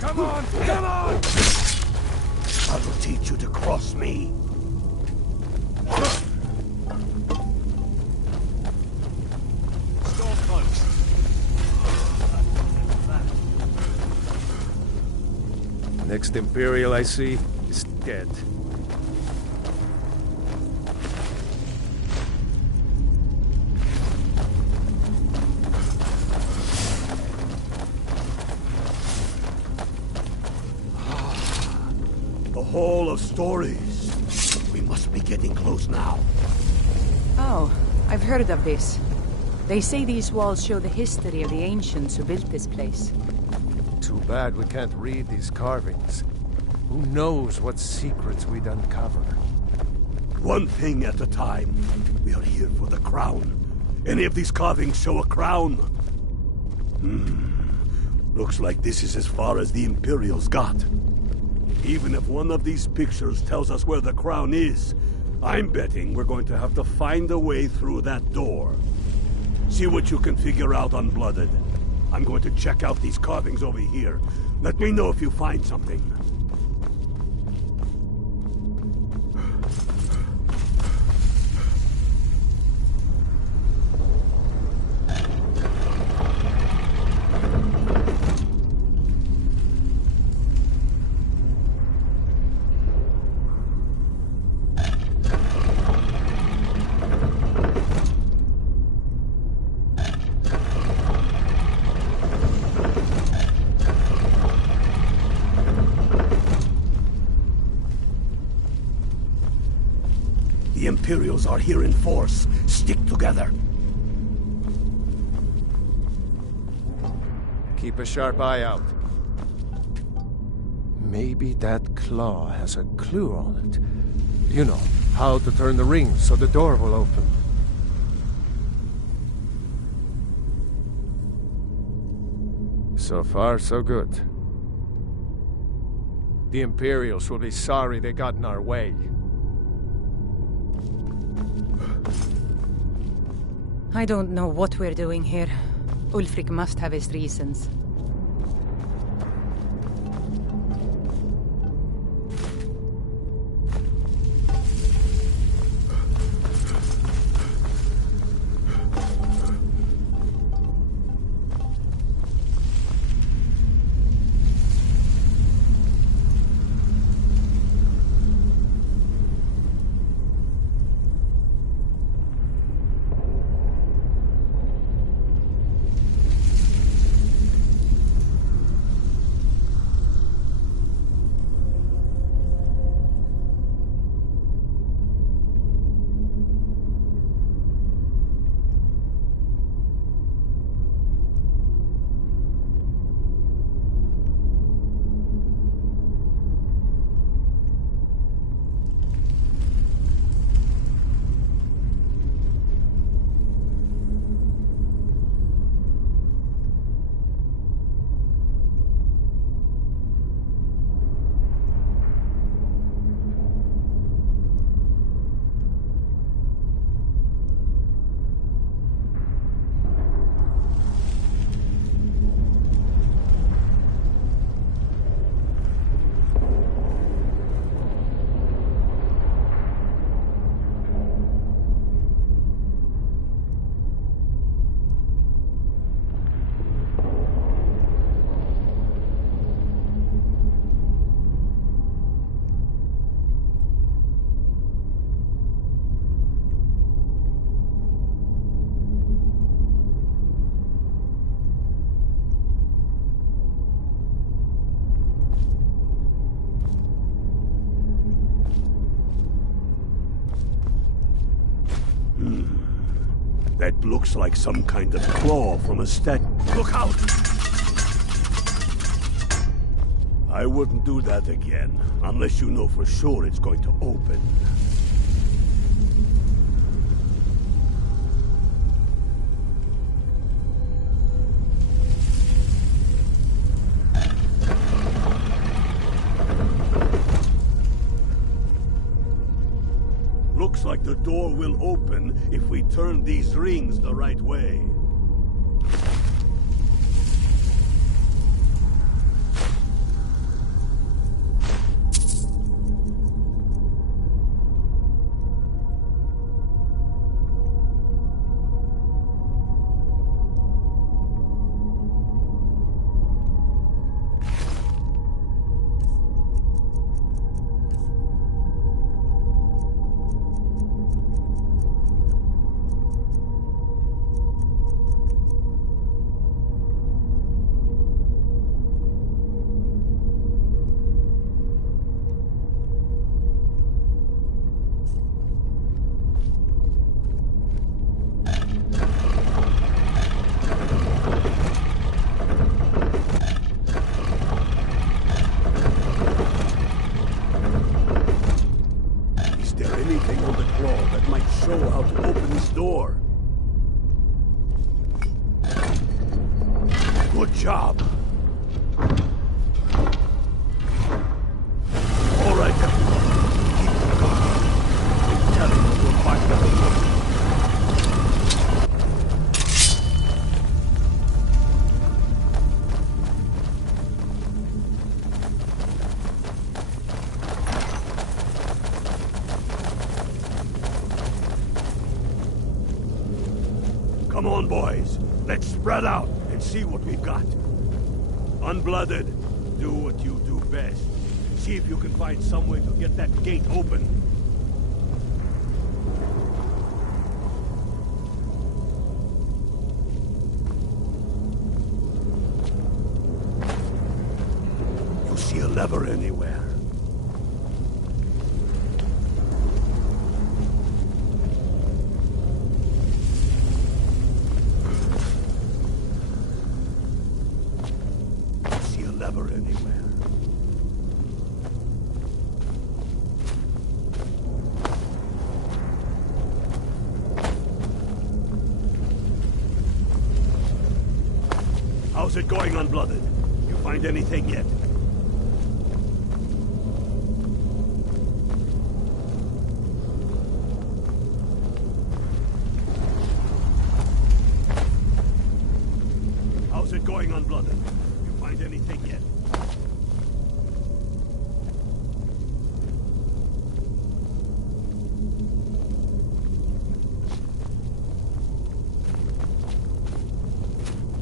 Come on! Come on! I will teach you to cross me. Storm close. Next Imperial I see is dead. Hall of Stories. We must be getting close now. Oh, I've heard of this. They say these walls show the history of the ancients who built this place. Too bad we can't read these carvings. Who knows what secrets we'd uncover? One thing at a time. We are here for the crown. Any of these carvings show a crown? Looks like this is as far as the Imperials got. Even if one of these pictures tells us where the crown is, I'm betting we're going to have to find a way through that door. See what you can figure out, Unblooded. I'm going to check out these carvings over here. Let me know if you find something. The Imperials are here in force. Stick together. Keep a sharp eye out. Maybe that claw has a clue on it. You know, how to turn the ring so the door will open. So far, so good. The Imperials will be sorry they got in our way. I don't know what we're doing here. Ulfric must have his reasons. That looks like some kind of claw from a statue. Look out! I wouldn't do that again, unless you know for sure it's going to open. Looks like the door will open if we turn these rings the right way. Good job. All right, everyone. Keep the guard. I'm telling you, we'll find out. Come on, boys. Let's spread out and see what we've got. Unblooded, do what you do best. See if you can find some way to get that gate open. You see a lever anywhere? Lever anywhere. How's it going, Unblooded? You find anything yet? How's it going, Unblooded? Anything yet?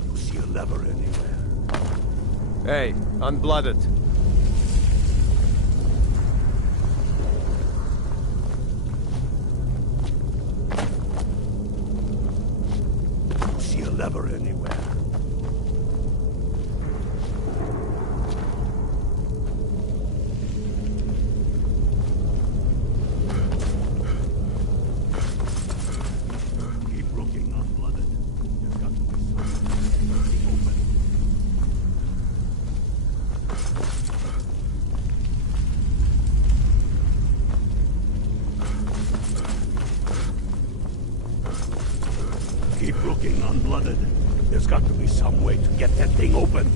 You see a lever anywhere? Hey, Unblooded. You see a lever anywhere? Keep looking, Unblooded. There's got to be some way to get that thing open.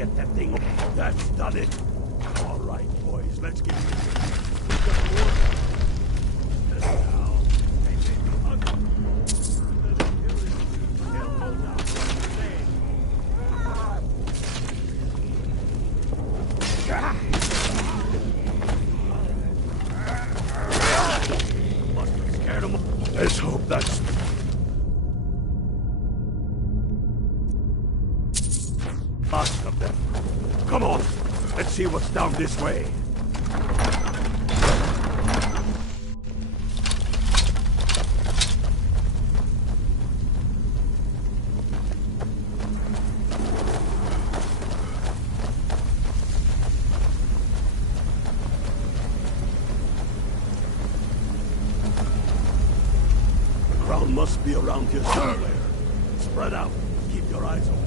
get that thing. That's done it. All right, boys, let's get moving. Must have scared him. Let's hope that's last of them. Come on, let's see what's down this way. The crown must be around here somewhere. Spread out. Keep your eyes open.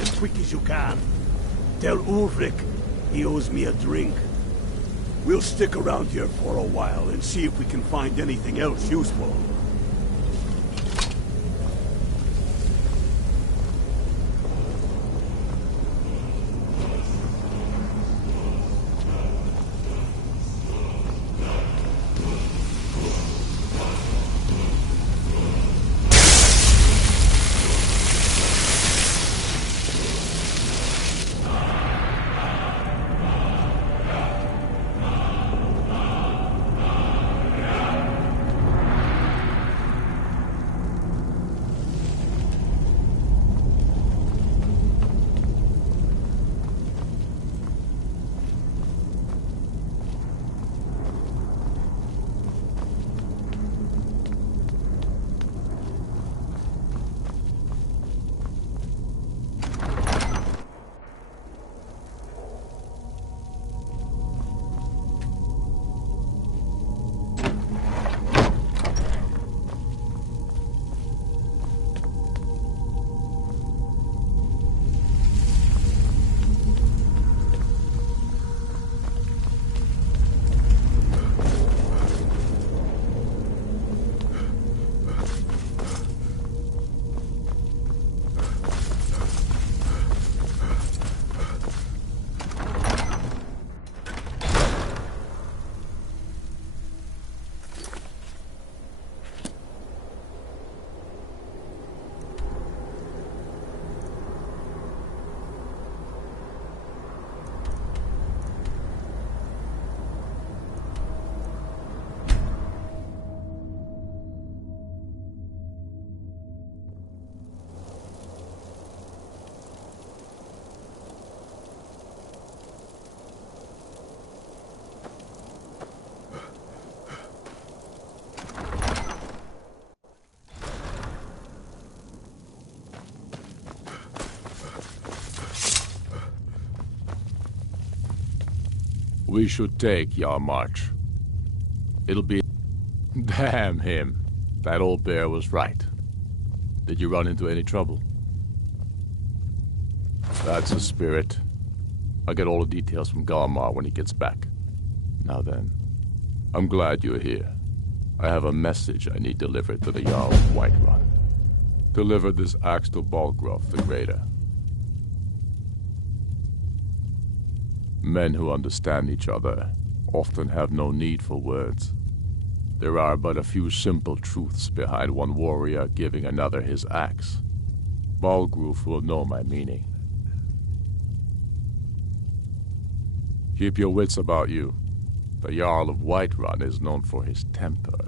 As quick as you can. Tell Ulrich he owes me a drink. We'll stick around here for a while and see if we can find anything else useful. We should take your march. It'll be... Damn him. That old bear was right. Did you run into any trouble? That's the spirit. I'll get all the details from Galmar when he gets back. Now then, I'm glad you're here. I have a message I need delivered to the Jarl of Whiterun. Deliver this axe to Balgruuf the Greater. Men who understand each other often have no need for words. There are but a few simple truths behind one warrior giving another his axe. Balgruuf will know my meaning. Keep your wits about you. The Jarl of Whiterun is known for his temper.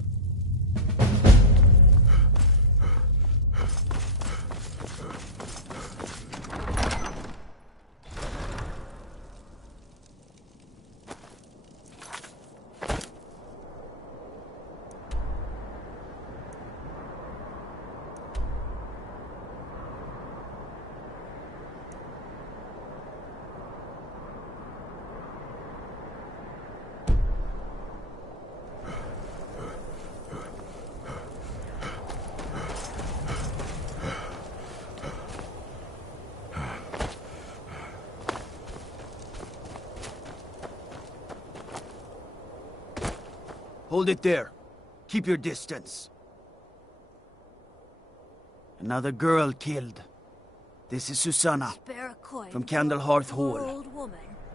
Hold it there. Keep your distance. Another girl killed. This is Susanna, from Candlehearth Hall.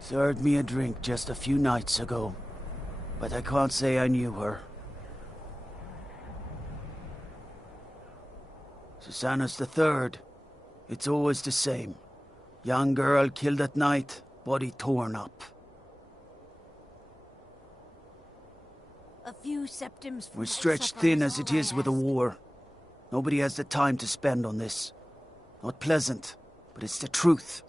Served me a drink just a few nights ago, but I can't say I knew her. Susanna's the third. It's always the same. Young girl killed at night, body torn up. A few septims. We're stretched thin as it is with the war. Nobody has the time to spend on this. Not pleasant, but it's the truth.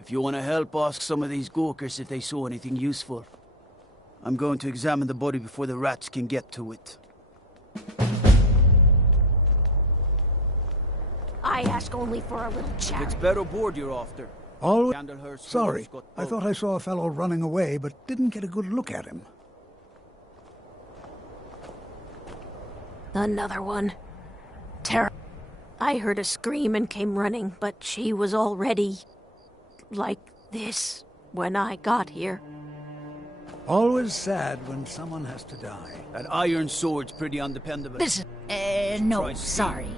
If you want to help, ask some of these Gawkers if they saw anything useful. I'm going to examine the body before the rats can get to it. I ask only for a little chat. It's better board you're after. Oh, sorry. I thought I saw a fellow running away, but didn't get a good look at him. Another one. I heard a scream and came running, but she was already... like this when I got here. Always sad when someone has to die. That iron sword's pretty undependable. No, sorry.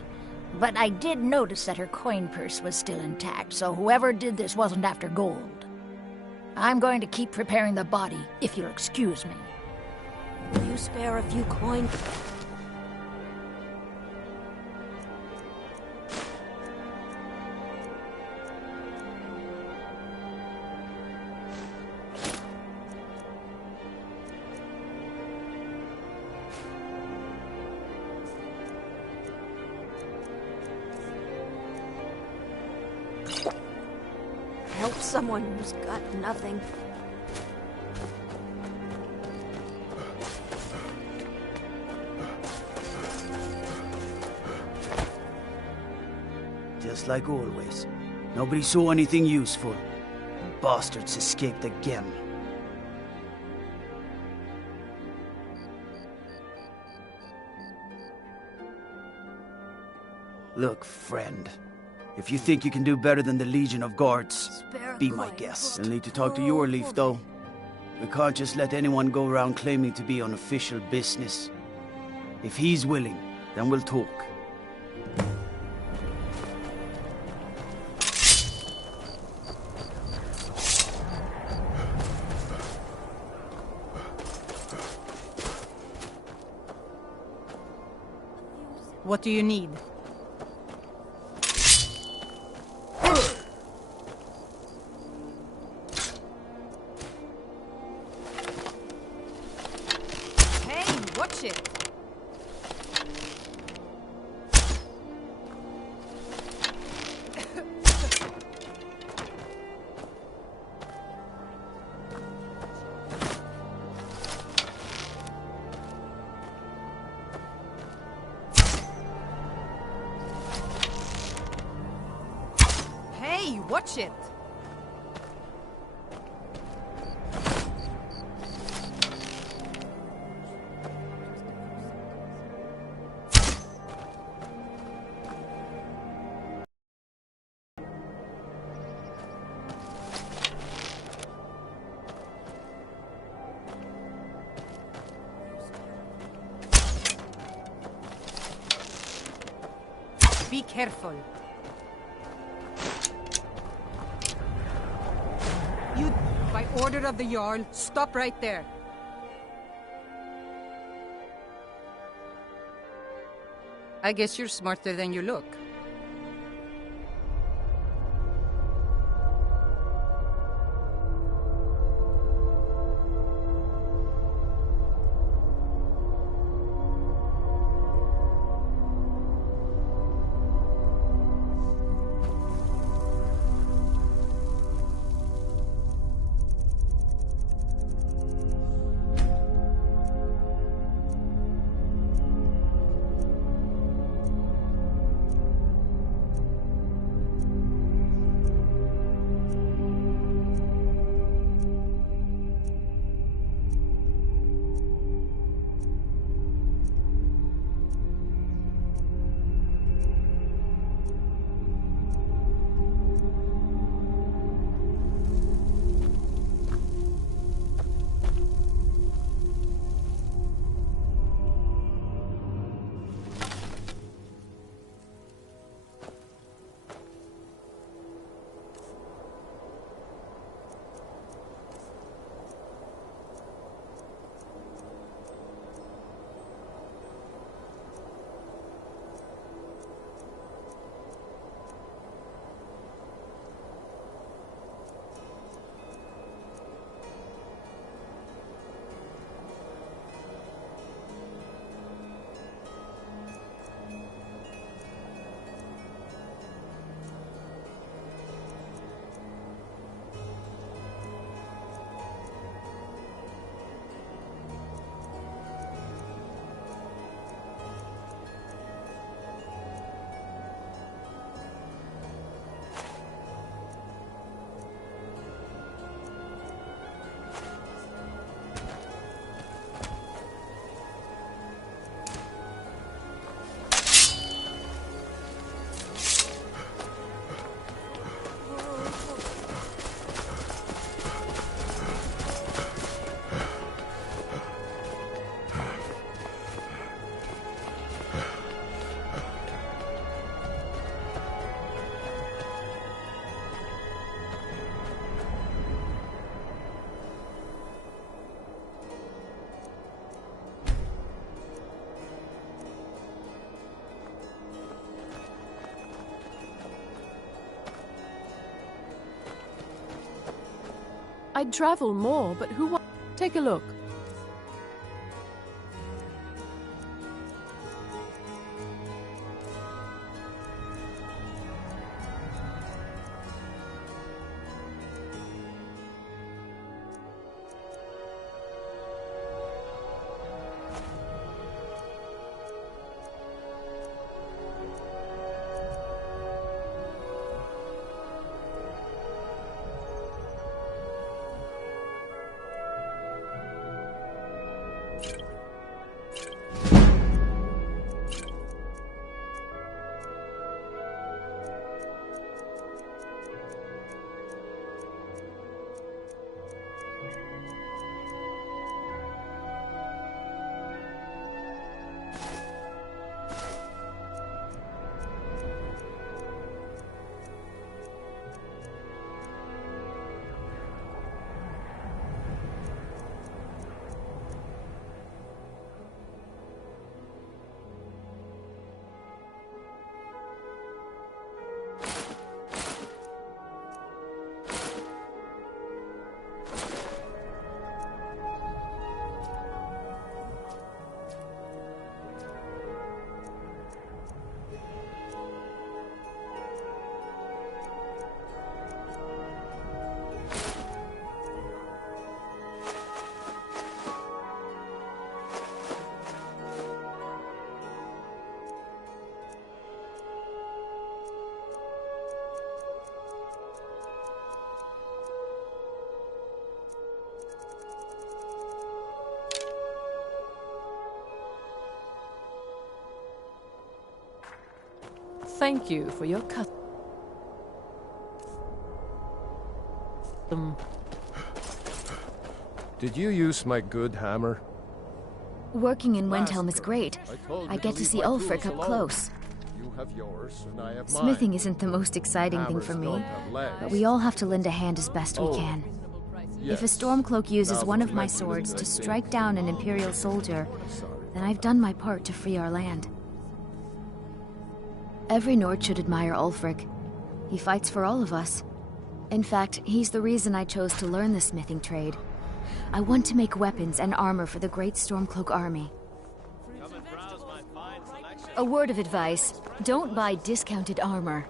But I did notice that her coin purse was still intact, so whoever did this wasn't after gold. I'm going to keep preparing the body, if you'll excuse me. Will you spare a few coins? Help someone who's got nothing. Just like always. Nobody saw anything useful. Bastards escaped again. Look, friend. If you think you can do better than the Legion of Guards, be my guest. You'll need to talk to your Leaf, though. We can't just let anyone go around claiming to be on official business. If he's willing, then we'll talk. What do you need? Watch it. Hey, watch it. Be careful. You, by order of the Jarl, stop right there. I guess you're smarter than you look. I'd travel more, but who wa- Take a look. Thank you for your custom. Did you use my good hammer? Working in Windhelm is great. I get to see Ulfric up close. You have yours, and I have mine. Smithing isn't the most exciting thing for me, but we all have to lend a hand as best we can. If a Stormcloak uses one of my swords to strike down an Imperial soldier, then I've done my part to free our land. Every Nord should admire Ulfric. He fights for all of us. In fact, he's the reason I chose to learn the smithing trade. I want to make weapons and armor for the great Stormcloak army. A word of advice, don't buy discounted armor.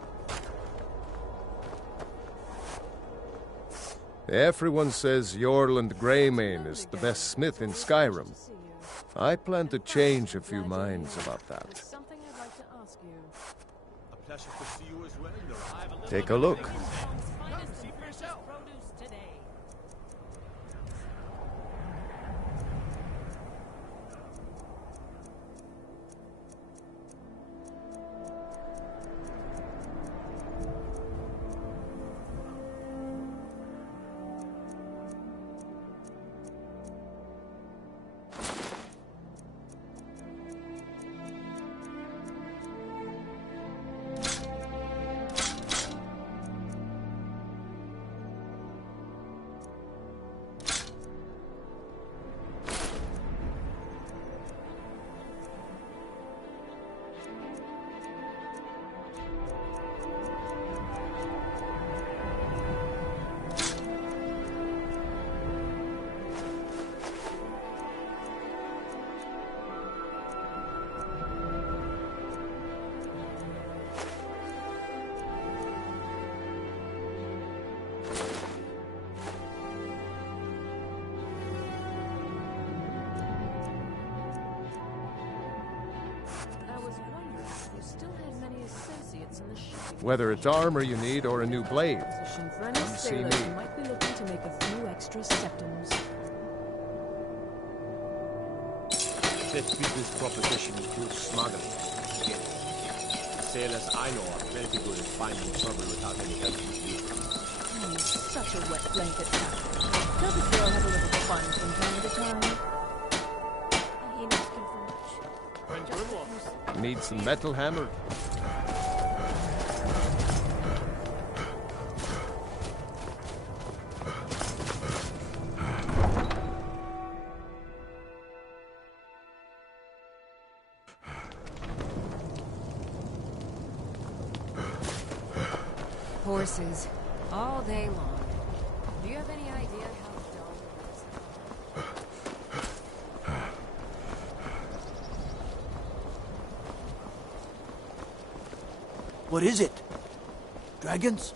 Everyone says Jorland Greymane is the best smith in Skyrime. I plan to change a few minds about that. Take a look. Whether it's armor you need or a new blade, you see me. Might be looking to make a few extra septums. That business proposition includes smuggling. Get it. Sailors I know are plenty good at finding trouble without any help from you. Oh, such a wet blanket, Captain. Doesn't girl have a little fun from time to time? I ain't asking for much. Need some metal hammer? Horses, all day long. Do you have any idea how dull it is? What is it? Dragons?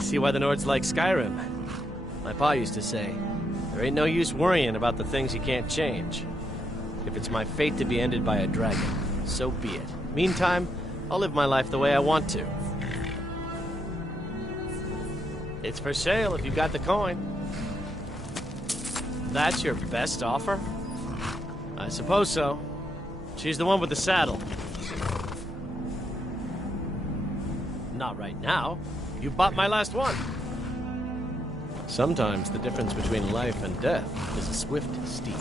See why the Nords like Skyrim. My pa used to say, there ain't no use worrying about the things you can't change. If it's my fate to be ended by a dragon, so be it. Meantime, I'll live my life the way I want to. It's for sale if you got the coin. That's your best offer? I suppose so. She's the one with the saddle. Not right now. You bought my last one. Sometimes the difference between life and death is a swift steed.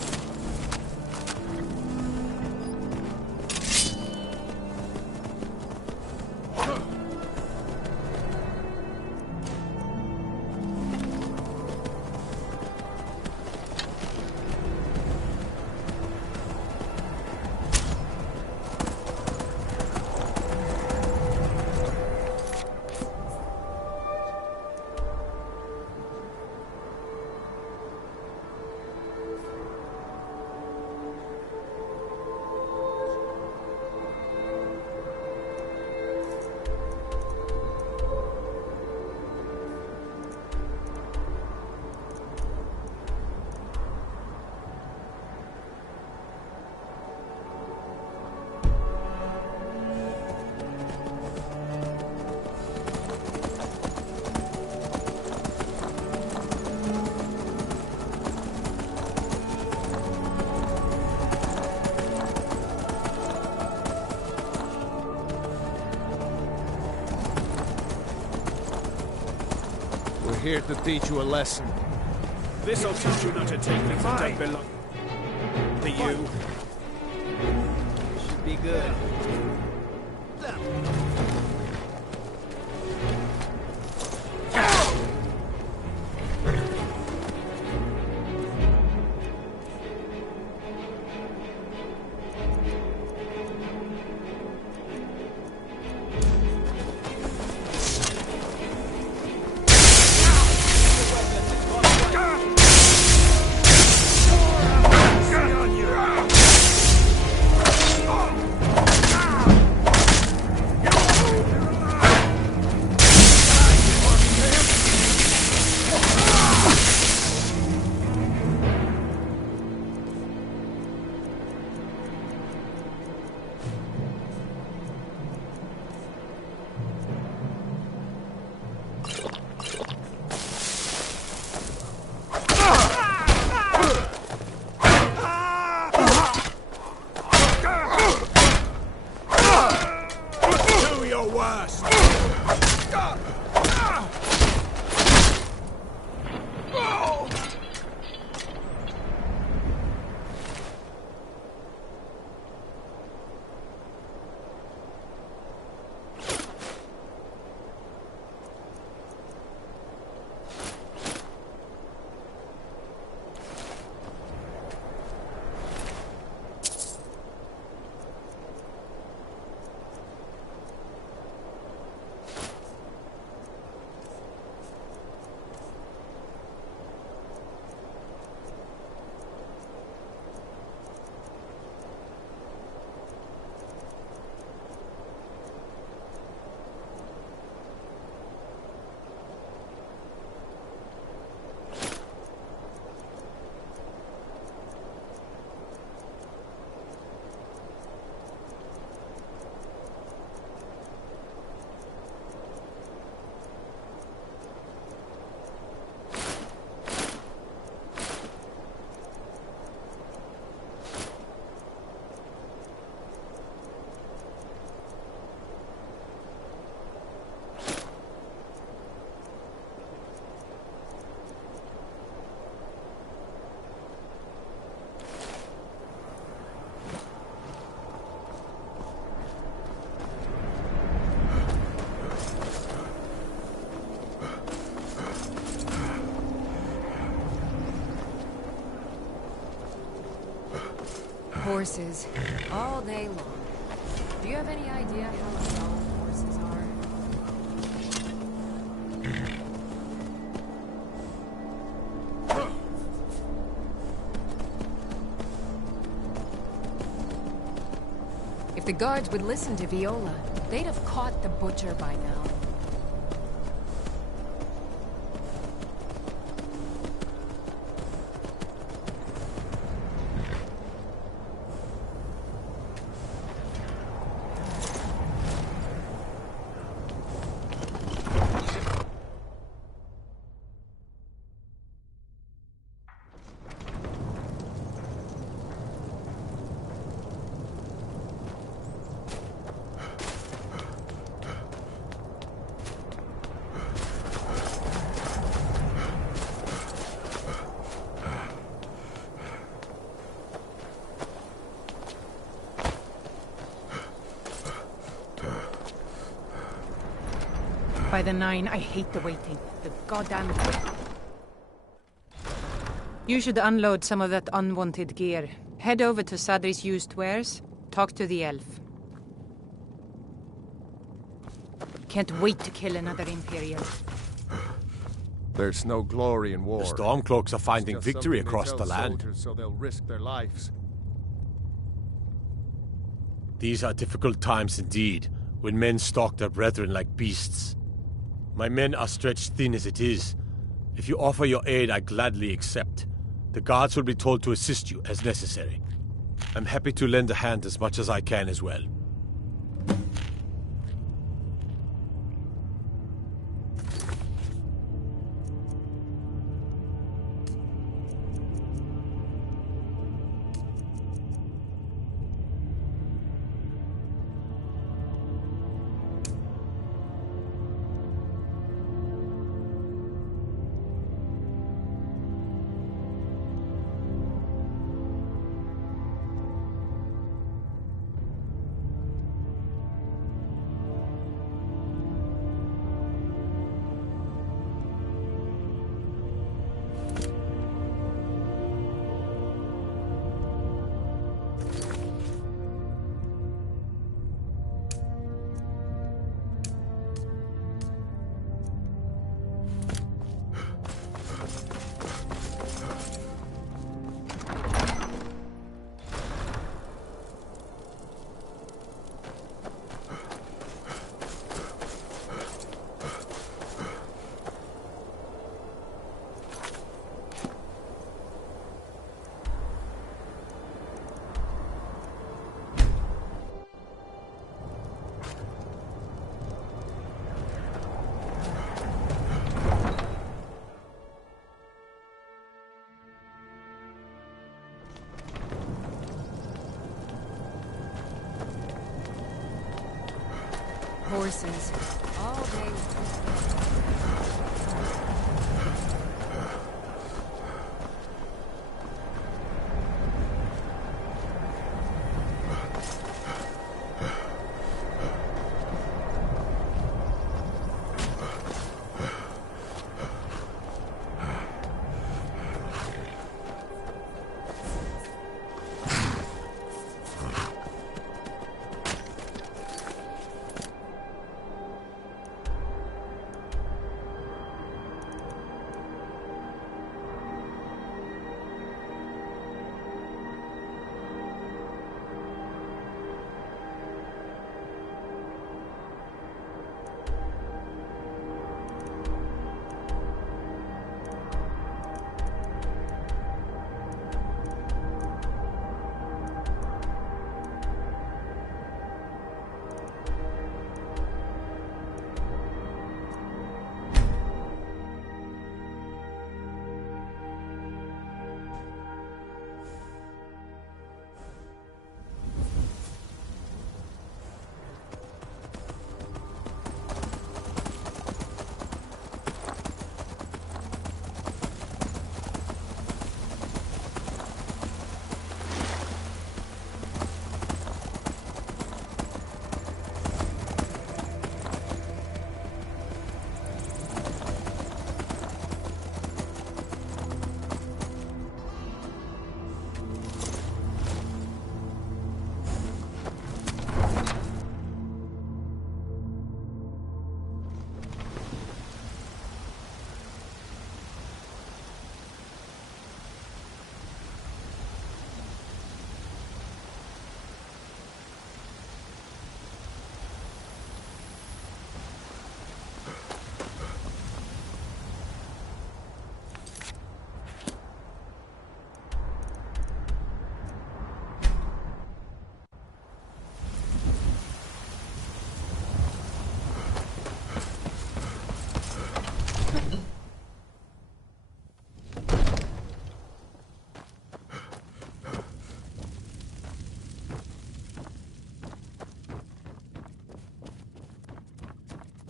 here to teach you a lesson. This'll teach you not to take things that don't belong to you. Should be good. Horses, all day long. Do you have any idea how dull horses are? If the guards would listen to Viola, they'd have caught the butcher by now. By the nine, I hate the waiting. The goddamn... You should unload some of that unwanted gear. Head over to Sadri's used wares. Talk to the elf. Can't wait to kill another Imperial. There's no glory in war. The Stormcloaks are finding victory across the land. So they'll risk their lives. These are difficult times indeed, when men stalk their brethren like beasts. My men are stretched thin as it is. If you offer your aid, I gladly accept. The guards will be told to assist you as necessary. I'm happy to lend a hand as much as I can as well. horses. All day.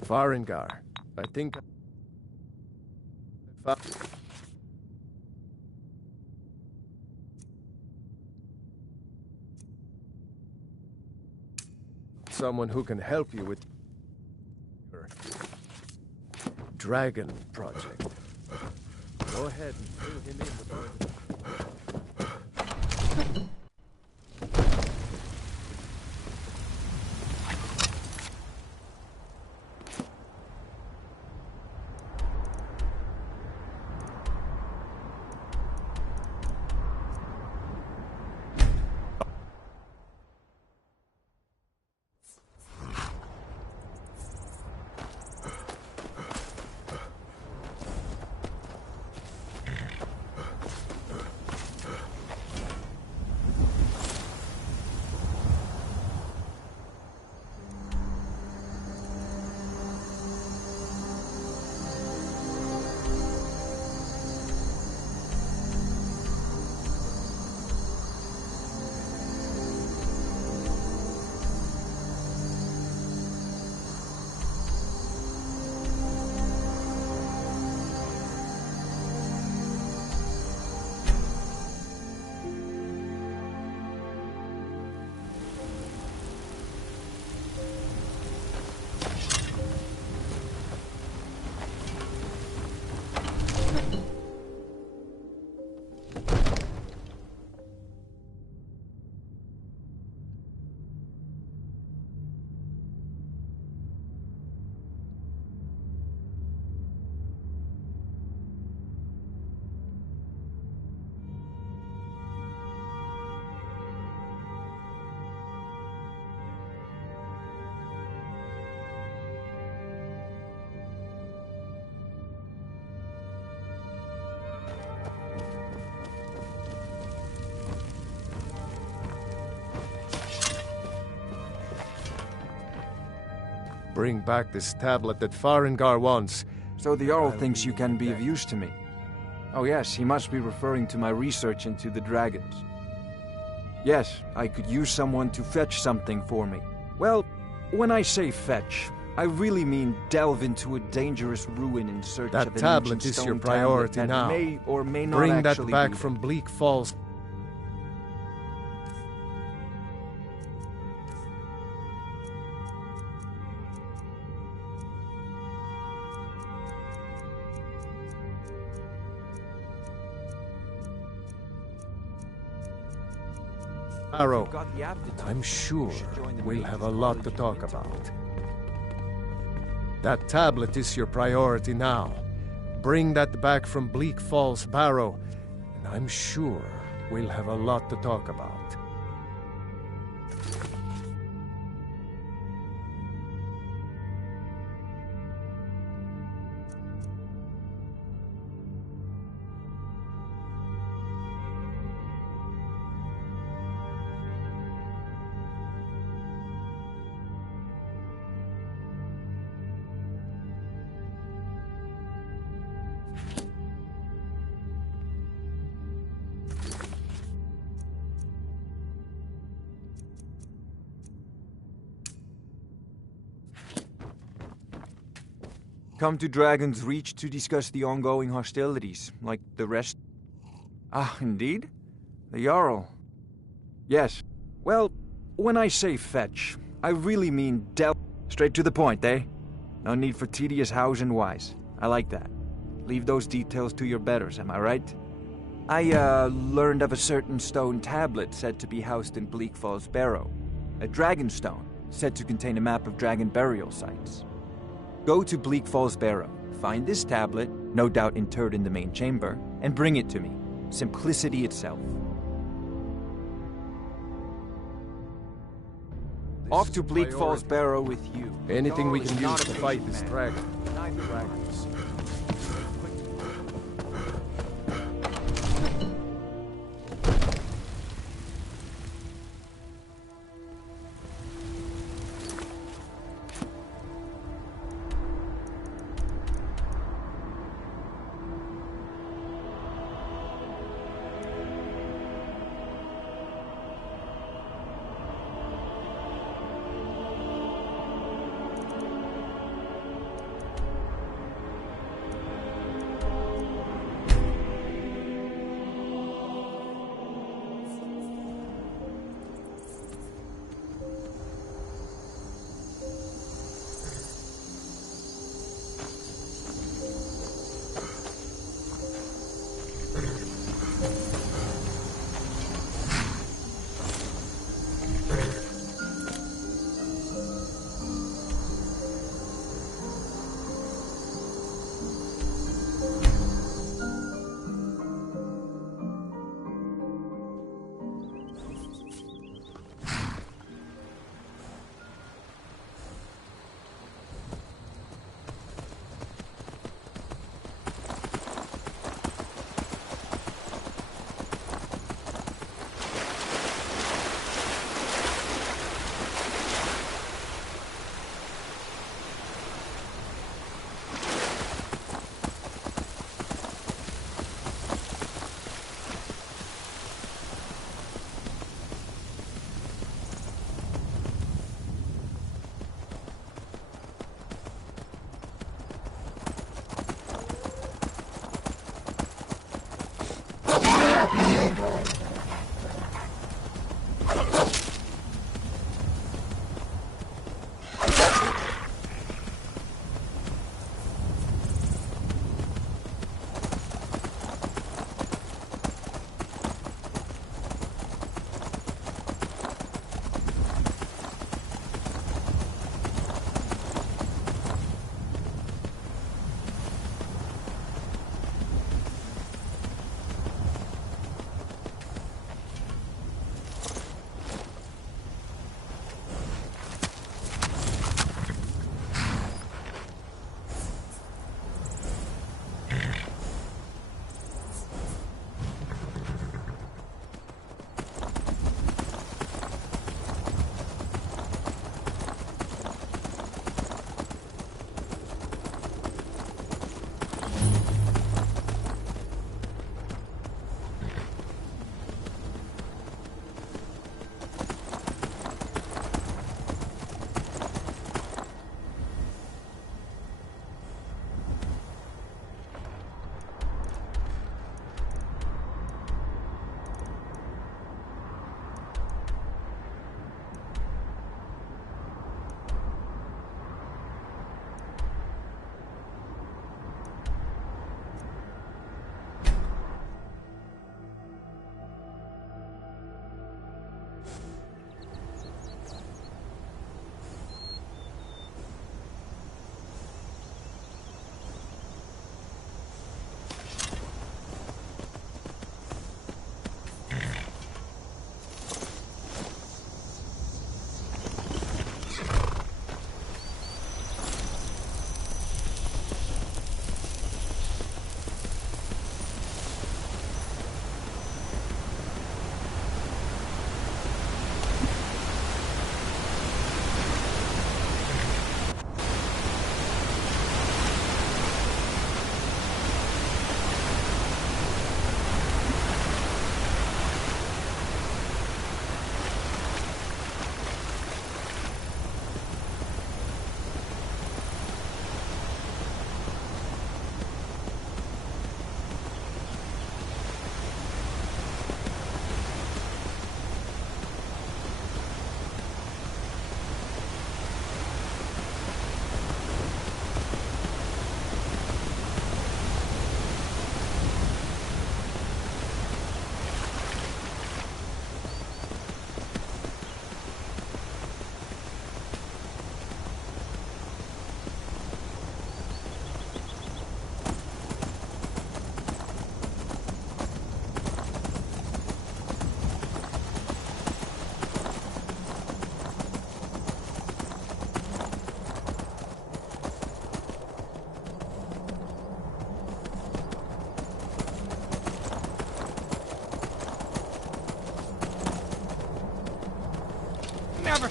Farengar. I think... Someone who can help you with your dragon project. Go ahead and fill him in with all the... Bring back this tablet that Farengar wants. So the Jarl thinks you can be of use to me. Oh yes, he must be referring to my research into the dragons. Yes, I could use someone to fetch something for me. Well, when I say fetch, I really mean delve into a dangerous ruin in search of an That tablet ancient is stone your priority tablet now. that may or may not Bring that actually back be from Bleak Falls. Arrow, I'm sure we'll have a lot to talk about. That tablet is your priority now. Bring that back from Bleak Falls Barrow, and I'm sure we'll have a lot to talk about. Come to Dragon's Reach to discuss the ongoing hostilities, like the rest. Ah, indeed? The Jarl. Yes. Well, when I say fetch, I really mean straight to the point, eh? No need for tedious hows and whys. I like that. Leave those details to your betters, am I right? I, learned of a certain stone tablet said to be housed in Bleak Falls Barrow. A dragon stone, said to contain a map of dragon burial sites. Go to Bleak Falls Barrow, find this tablet, no doubt interred in the main chamber, and bring it to me. Simplicity itself. Off to Bleak Falls Barrow with you. Anything we can use to fight this dragon. Dragons.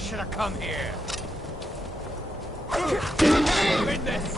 should have come here. Win this.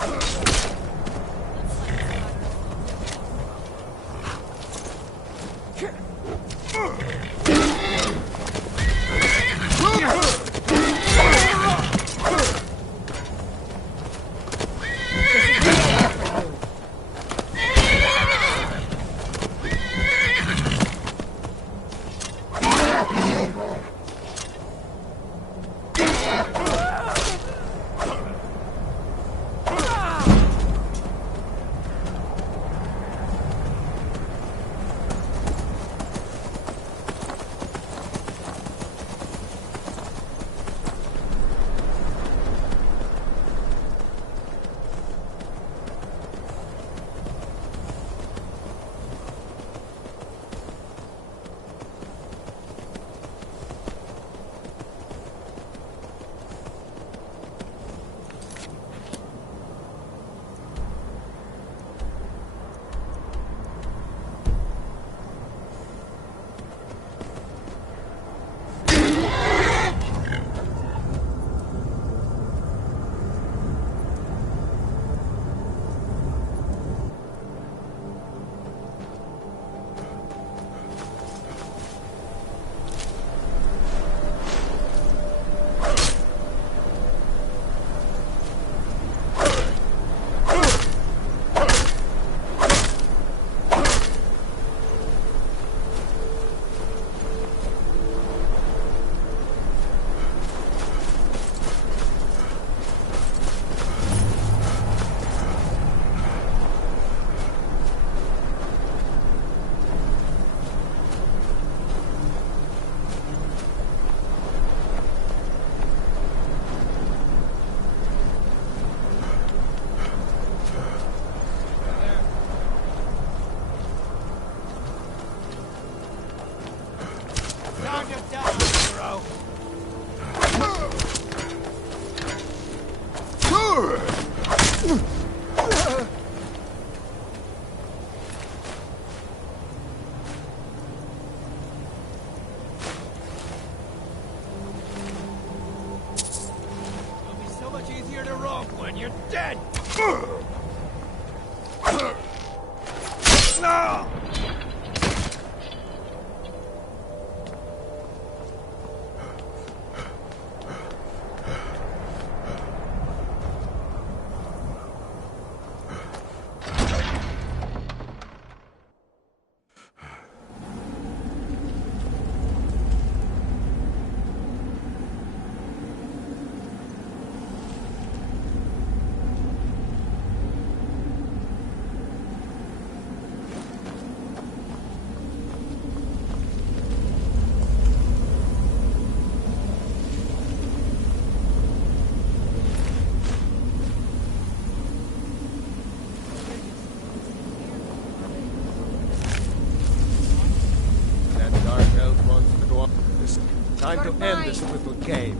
Time to end this little game.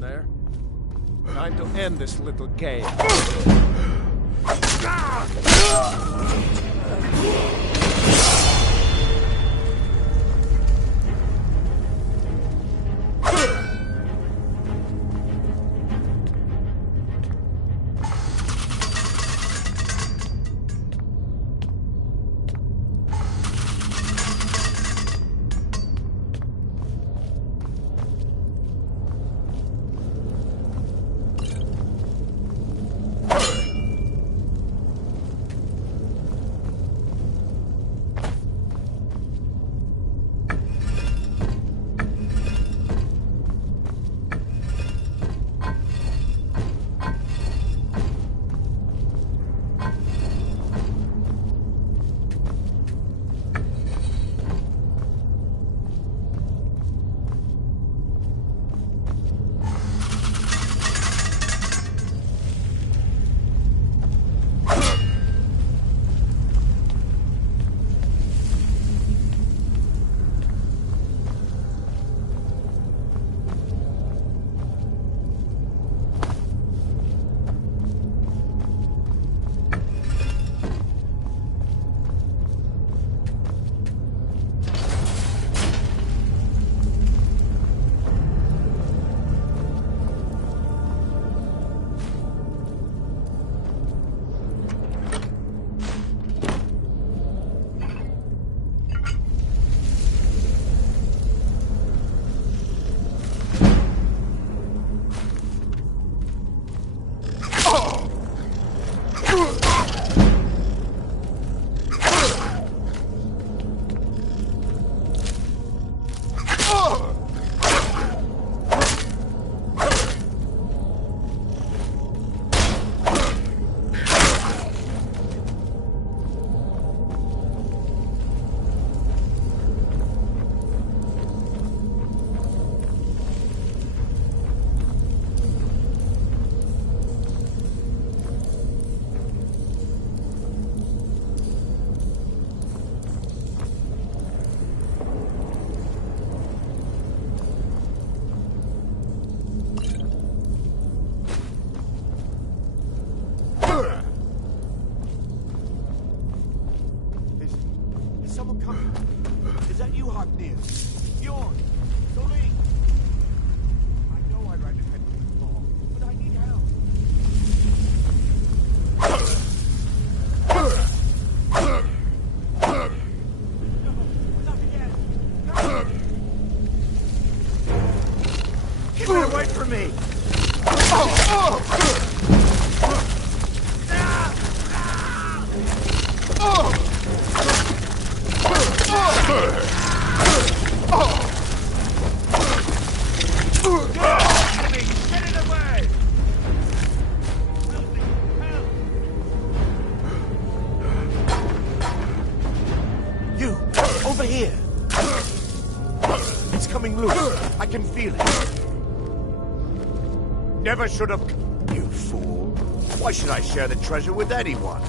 down there. Time to end this little game. Never should have... You fool. Why should I share the treasure with anyone?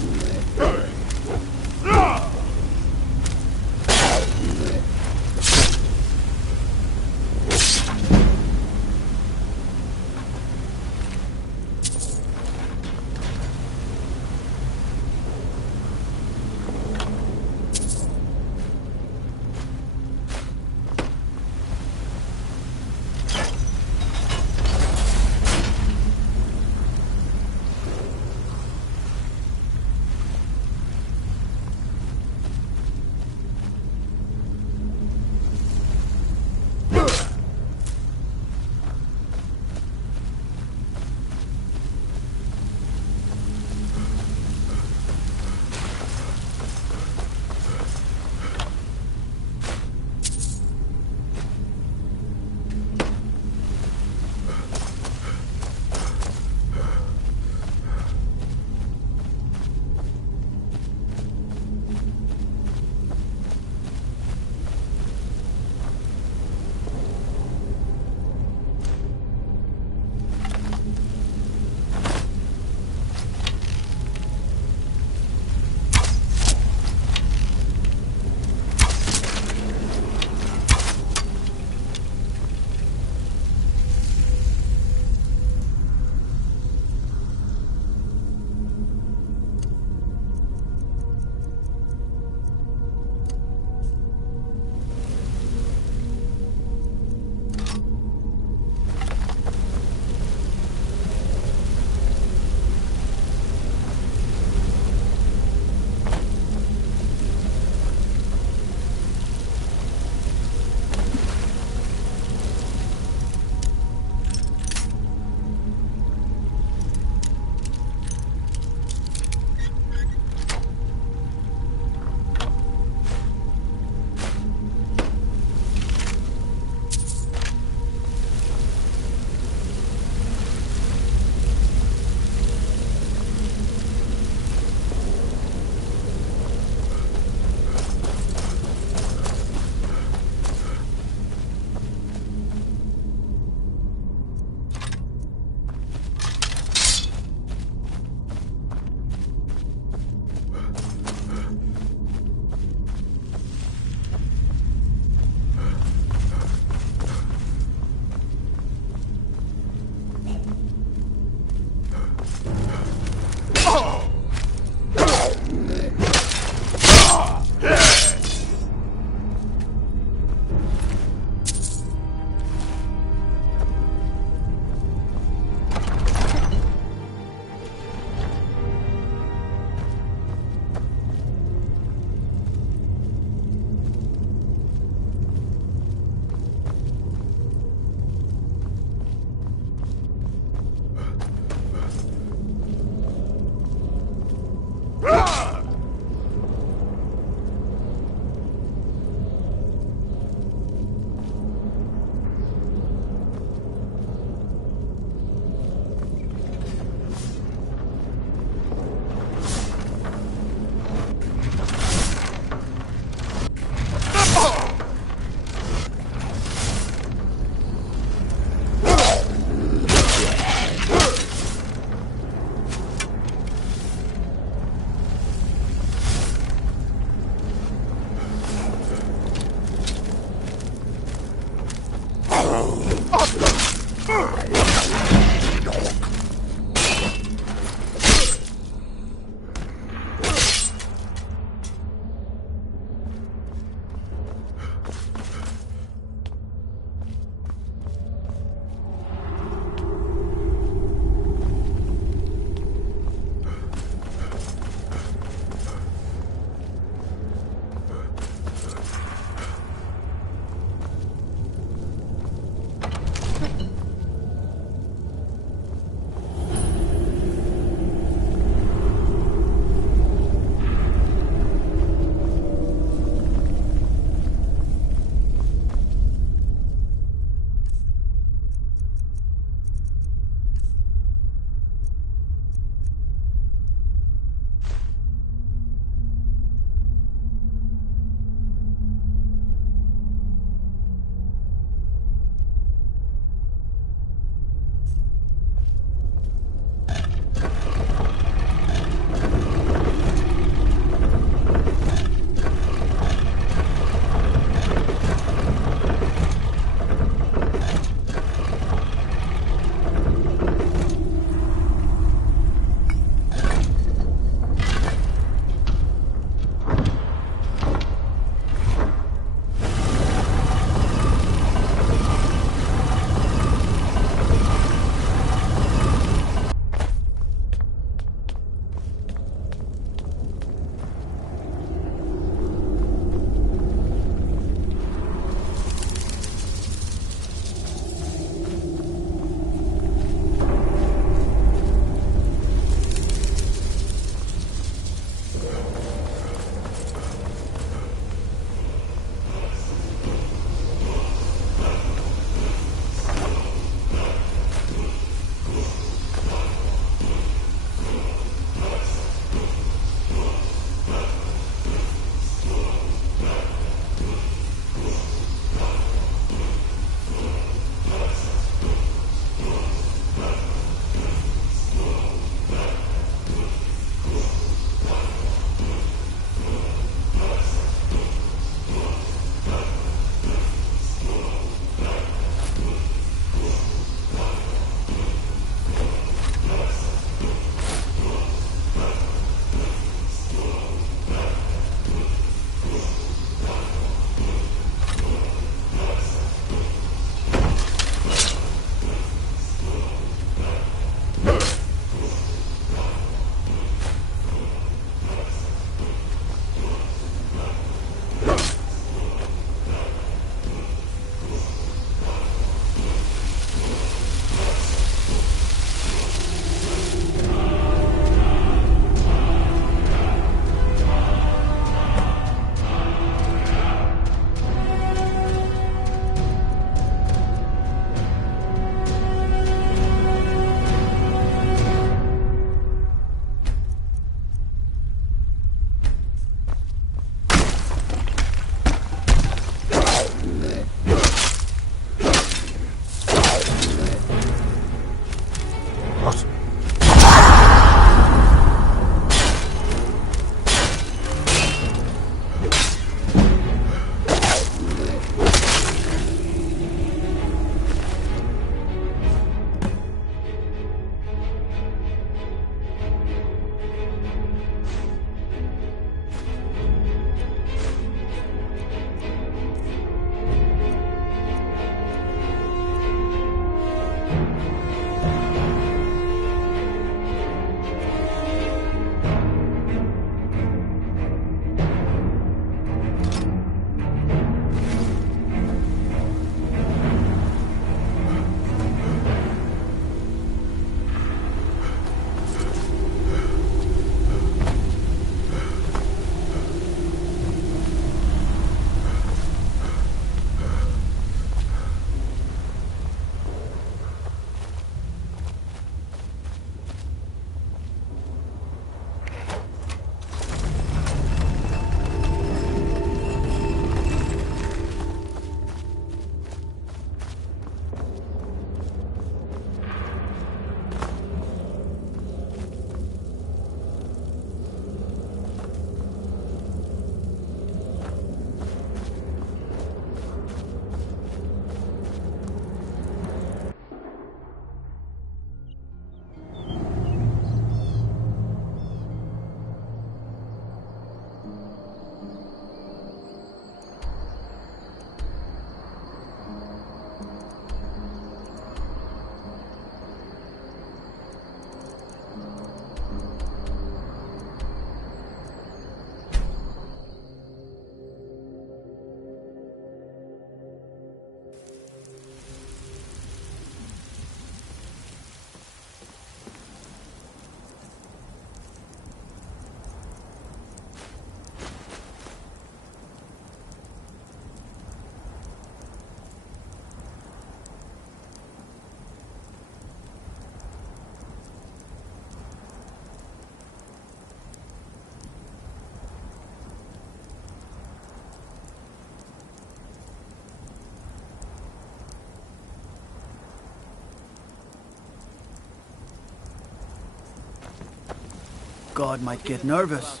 god might get nervous.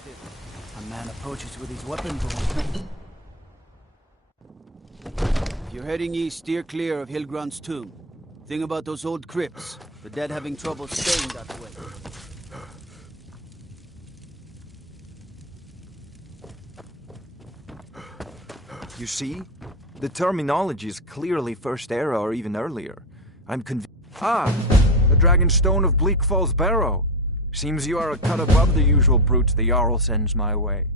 A man approaches with his weapon drawn. If you're heading east, steer clear of Hilgrand's tomb. Thing about those old crypts, the dead having trouble staying that way. You see? The terminology is clearly First Era or even earlier. I'm convinced. Ah! The Dragonstone of Bleak Falls Barrow. Seems you are a cut above the usual brutes the Jarl sends my way.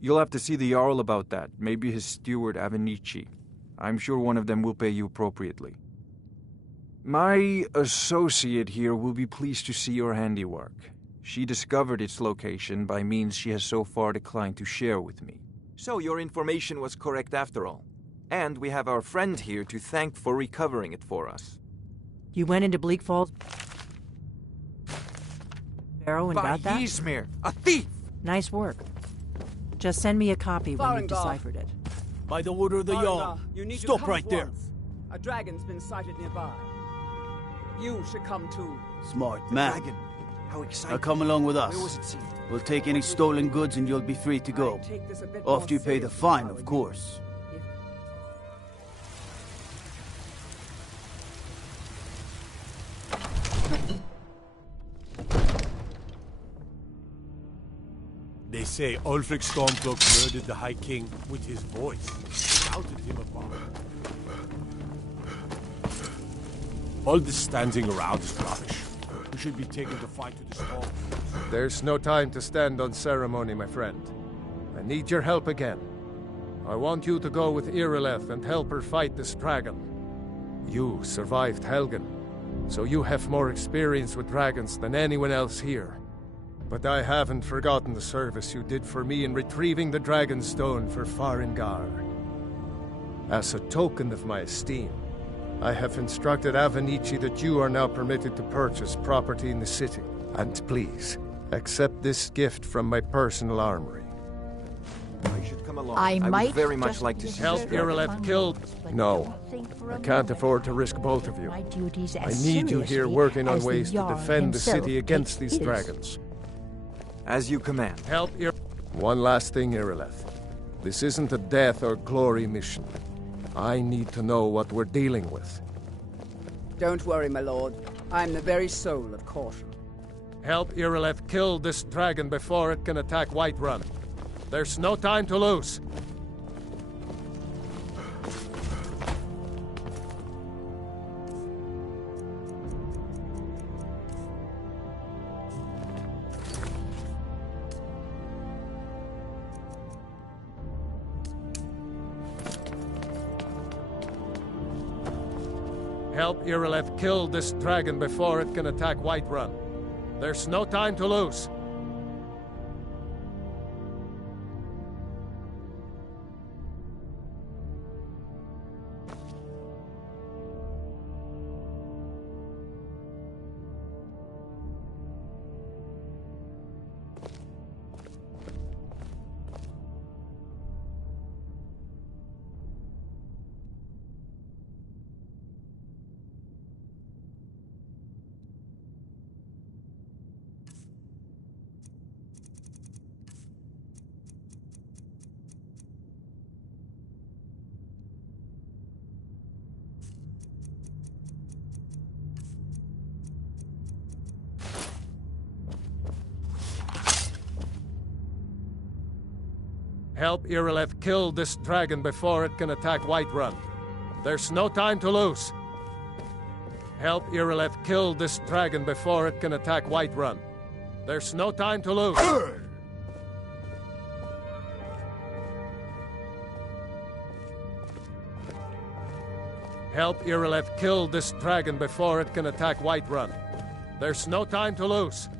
You'll have to see the Jarl about that. Maybe his steward, Avenici. I'm sure one of them will pay you appropriately. My associate here will be pleased to see your handiwork. She discovered its location by means she has so far declined to share with me. So your information was correct after all. And we have our friend here to thank for recovering it for us. You went into Bleak Falls Barrow and got that? Ysmir, a thief! Nice work. Just send me a copy when you've deciphered it. By the order of the Jarl. Stop right there. A dragon's been sighted nearby. You should come too. Smart man. Dragon. How exciting. Now come along with us. Where was it seen? We'll take any stolen goods and you'll be free to go. After you pay the fine, of course. They say Ulfric Stormcloak murdered the High King with his voice. Shouted him apart. All this standing around is rubbish. We should be taking the fight to the storm. There's no time to stand on ceremony, my friend. I need your help again. I want you to go with Irileth and help her fight this dragon. You survived Helgen, so you have more experience with dragons than anyone else here. But I haven't forgotten the service you did for me in retrieving the Dragonstone for Farengar. As a token of my esteem, I have instructed Avenici that you are now permitted to purchase property in the city. And please, accept this gift from my personal armory. I should come along. I would might very much like to see Help Irileth kill... No, I can't afford to risk both of you. I need you here working on ways to defend the city against these dragons. As you command. Help One last thing, Irileth. This isn't a death or glory mission. I need to know what we're dealing with. Don't worry, my lord. I'm the very soul of caution. Help Irileth kill this dragon before it can attack Whiterun. There's no time to lose. Help Irileth kill this dragon before it can attack Whiterun. There's no time to lose. Help Irileth kill this dragon before it can attack Whiterun. There's no time to lose. Help Irileth kill this dragon before it can attack Whiterun. There's no time to lose. Help Irileth kill this dragon before it can attack Whiterun. There's no time to lose.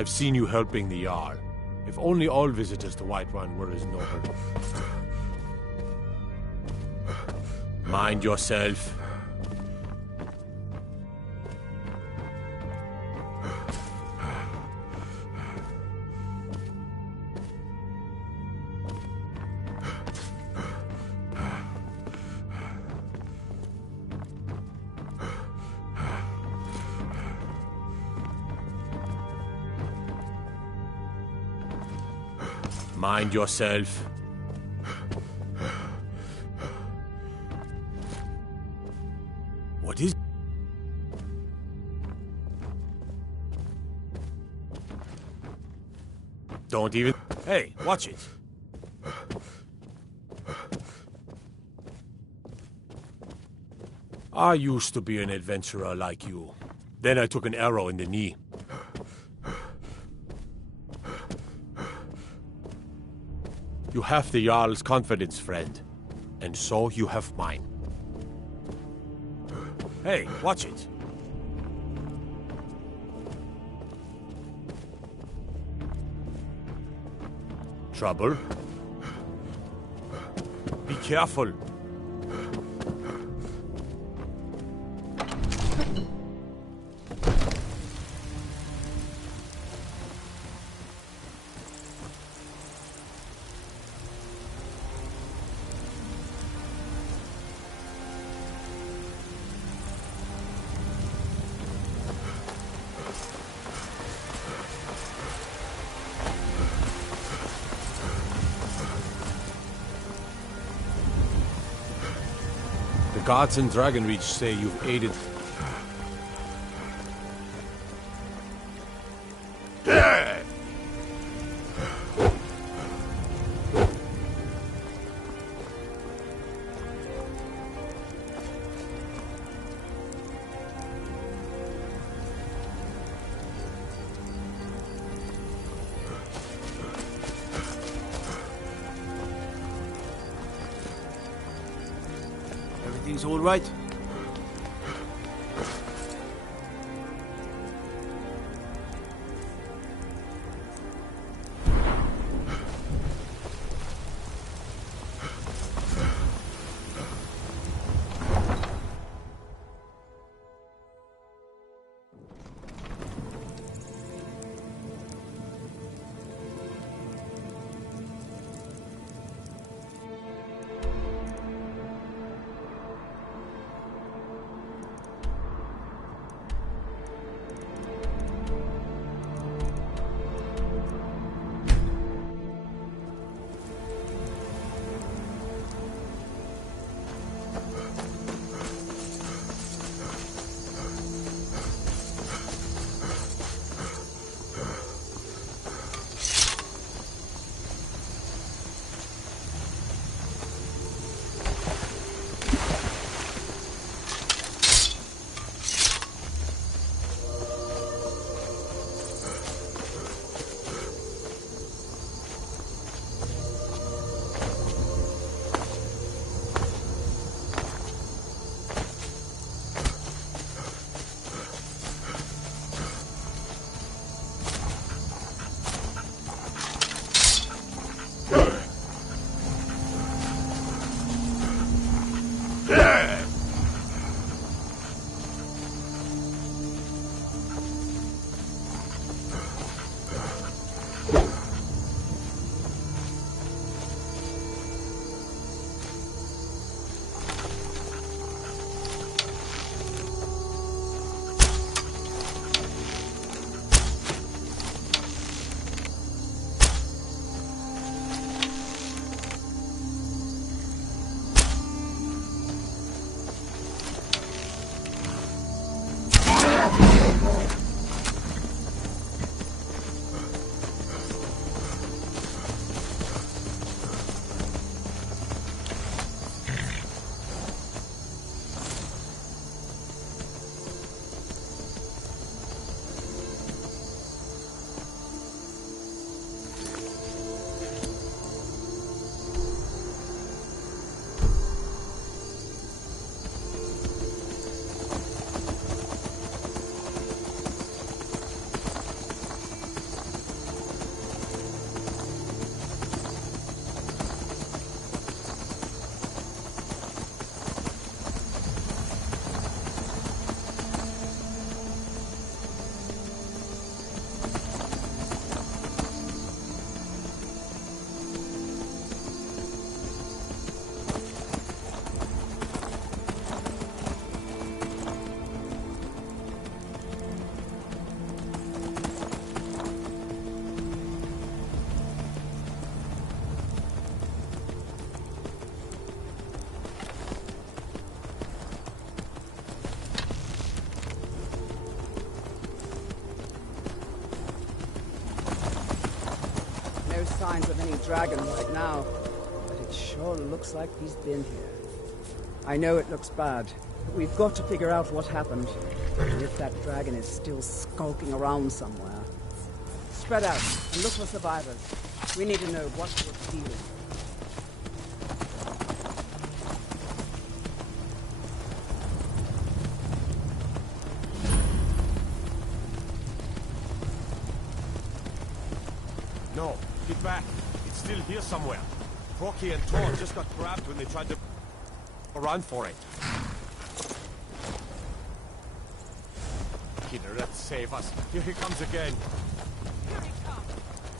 I've seen you helping the Jarl. If only all visitors to Whiterun were as noble. Mind yourself. Mind yourself. What is... Don't even... Hey, watch it. I used to be an adventurer like you. Then I took an arrow in the knee. You have the Jarl's confidence, friend. And so you have mine. Hey, watch it. Trouble? Be careful. The gods in Dragonreach say you've aided... Everything's all right? signs of any dragon right now, but it sure looks like he's been here. I know it looks bad, but we've got to figure out what happened, and if that dragon is still skulking around somewhere. Spread out and look for survivors. We need to know what we're dealing with. No, get back. It's still here somewhere. Crocky and Tor just got grabbed when they tried to run for it. Killer, let's save us. Here he comes again. Here he comes!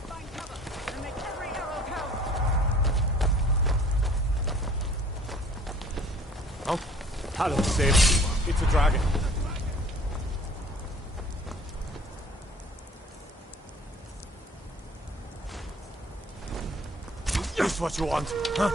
Find cover and make every arrow count! Oh, Talon saved you. It's a dragon. This what you want, huh?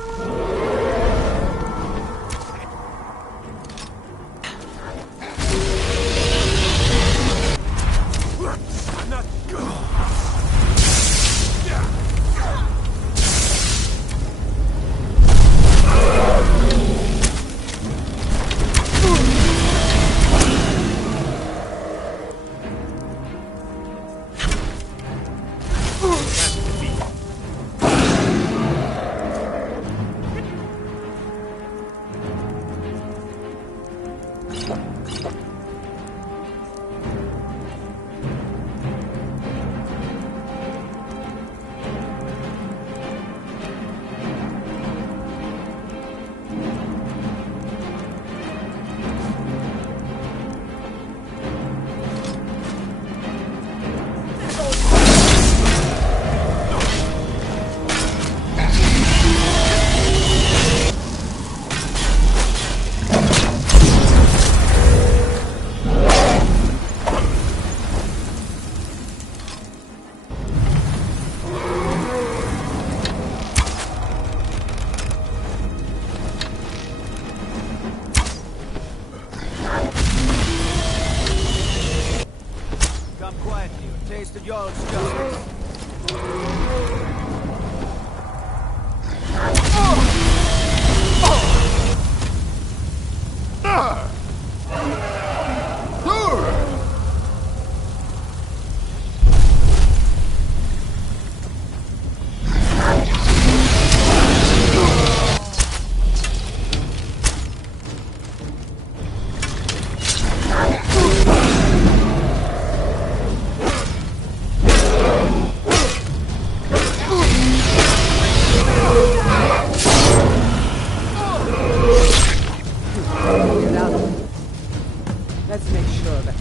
Let's make sure that...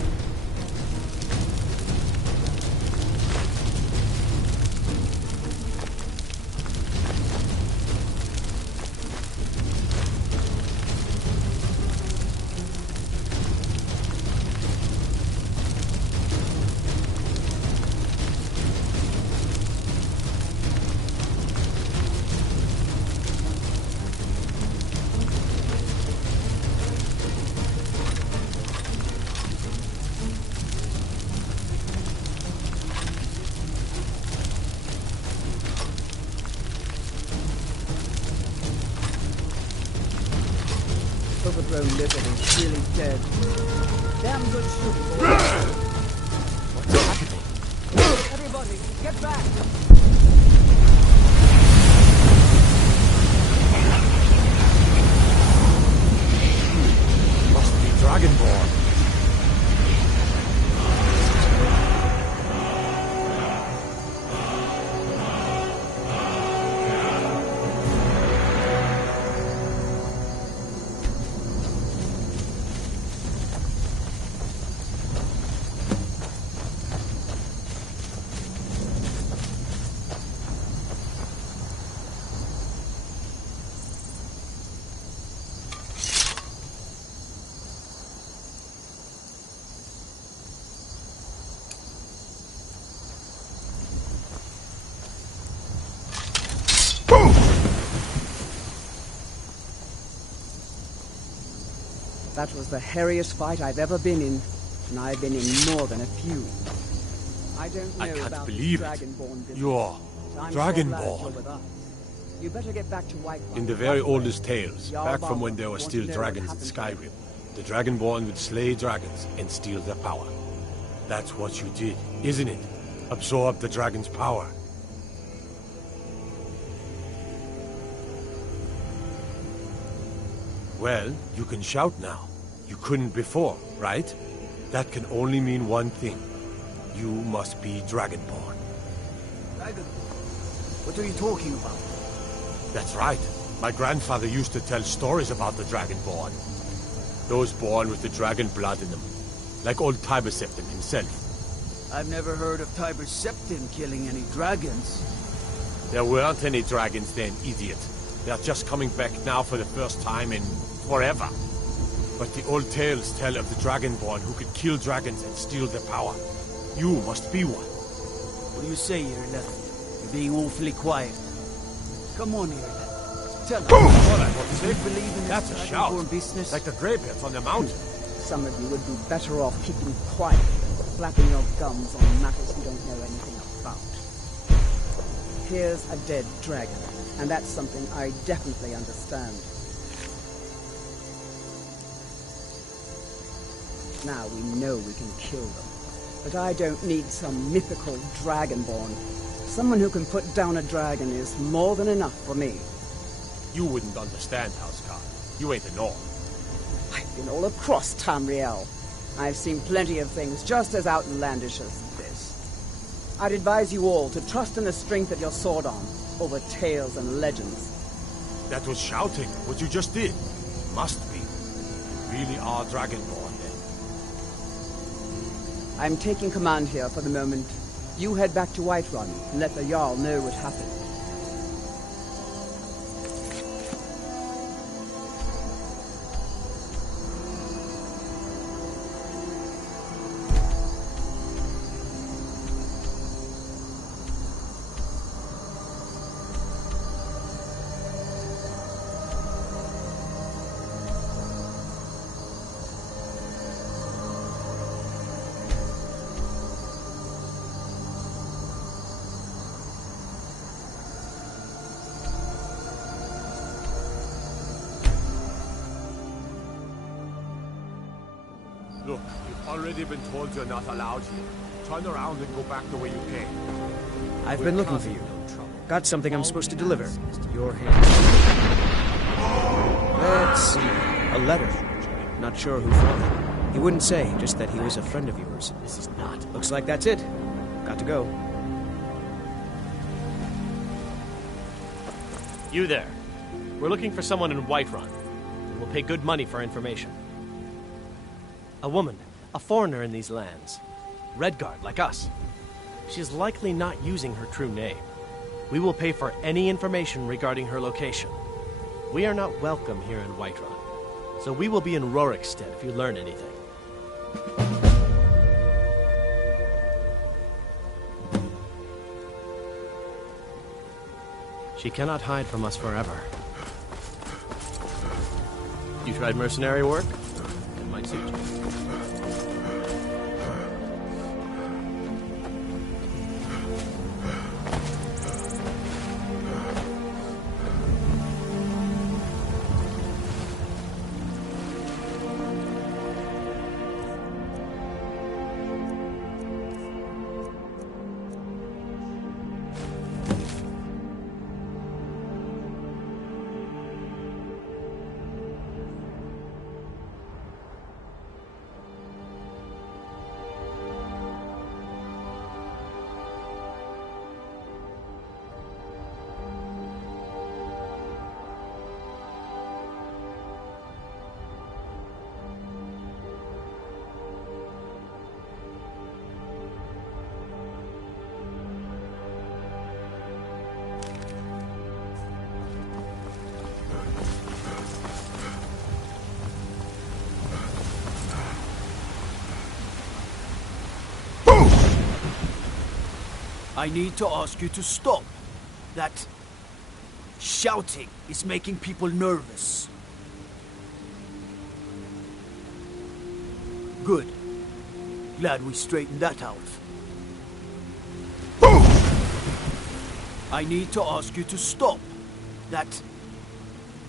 Overgrown lizard is really dead. Damn good shooting. What's happening? Everybody, get back! Must be Dragonborn. That was the hairiest fight I've ever been in, and I've been in more than a few. I don't know I can't about believe it. Dragonborn business. You're I'm Dragonborn. so glad you're with us. You better get back to Whiterun. In the very oldest tales, Jarl back from Balgruuf when there were wants still to know dragons what in happened to Skyrim, the Dragonborn would slay dragons and steal their power. That's what you did, isn't it? Absorb the dragon's power. Well, you can shout now. You couldn't before, right? That can only mean one thing. You must be Dragonborn. Dragonborn? What are you talking about? That's right. My grandfather used to tell stories about the Dragonborn. Those born with the dragon blood in them. Like old Tiber Septim himself. I've never heard of Tiber Septim killing any dragons. There weren't any dragons then, idiot. They're just coming back now for the first time in forever. But the old tales tell of the Dragonborn who could kill dragons and steal their power. You must be one. What do you say, Irla? You're being awfully quiet. Come on, Irla. Tell us. Do you believe in That's this a shout. Dragonborn business? Like the greybeards on the mountain. Some of you would be better off keeping quiet than flapping your gums on matters you don't know anything about. Here's a dead dragon, and that's something I definitely understand. Now we know we can kill them. But I don't need some mythical dragonborn. Someone who can put down a dragon is more than enough for me. You wouldn't understand, Housecarl. You ain't a Norn. I've been all across Tamriel. I've seen plenty of things just as outlandish as this. I'd advise you all to trust in the strength of your sword arm over tales and legends. That was shouting, what you just did. Must be. You really are Dragonborn, then. I'm taking command here for the moment. You head back to Whiterun and let the Jarl know what happened. Look, you've already been told you're not allowed here. Turn around and go back the way you came. I've been looking for you. Got something I'm supposed to deliver. Your hand. Let's see. A letter. Not sure who from. He wouldn't say, just that he was a friend of yours. This is not. Looks like that's it. Got to go. You there. We're looking for someone in Whiterun. We'll pay good money for information. A woman, a foreigner in these lands. Redguard, like us. She's likely not using her true name. We will pay for any information regarding her location. We are not welcome here in Whiterun, so we will be in Rorikstead if you learn anything. She cannot hide from us forever. You tried mercenary work? It might suit you. I need to ask you to stop. That shouting is making people nervous. Good. Glad we straightened that out. I need to ask you to stop. That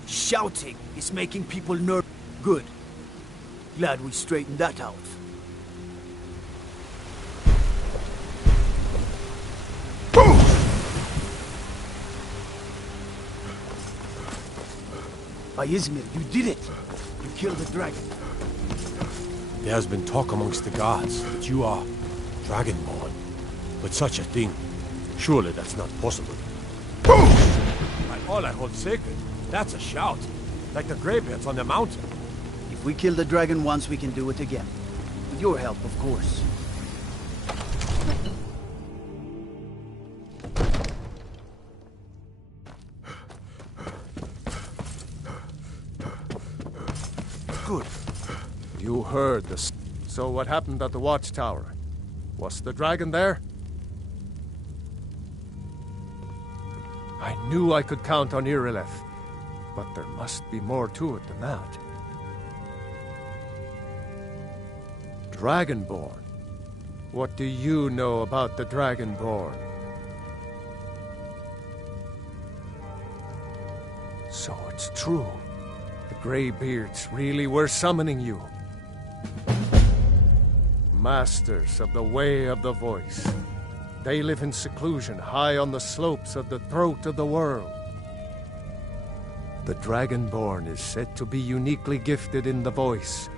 shouting is making people nervous. Good. Glad we straightened that out. By Izmir, you did it! You killed the dragon. There has been talk amongst the guards that you are Dragonborn. But such a thing, surely that's not possible. By all I hold sacred, that's a shout. Like the greybeards on the mountain. If we kill the dragon once, we can do it again. With your help, of course. Good. You heard this. So what happened at the watchtower? Was the dragon there? I knew I could count on Irileth, but there must be more to it than that. Dragonborn? What do you know about the Dragonborn? So it's true. The Greybeards really were summoning you. Masters of the Way of the Voice. They live in seclusion high on the slopes of the throat of the world. The Dragonborn is said to be uniquely gifted in the voice,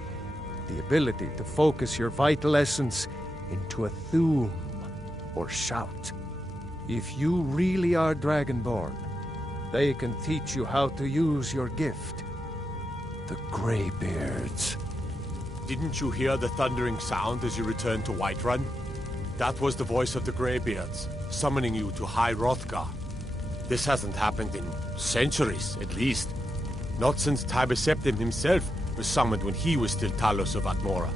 the ability to focus your vital essence into a thume, or shout. If you really are Dragonborn, they can teach you how to use your gift. The Greybeards. Didn't you hear the thundering sound as you returned to Whiterun? That was the voice of the Greybeards, summoning you to High Hrothgar. This hasn't happened in centuries, at least. Not since Tiber Septim himself was summoned when he was still Talos of Atmora.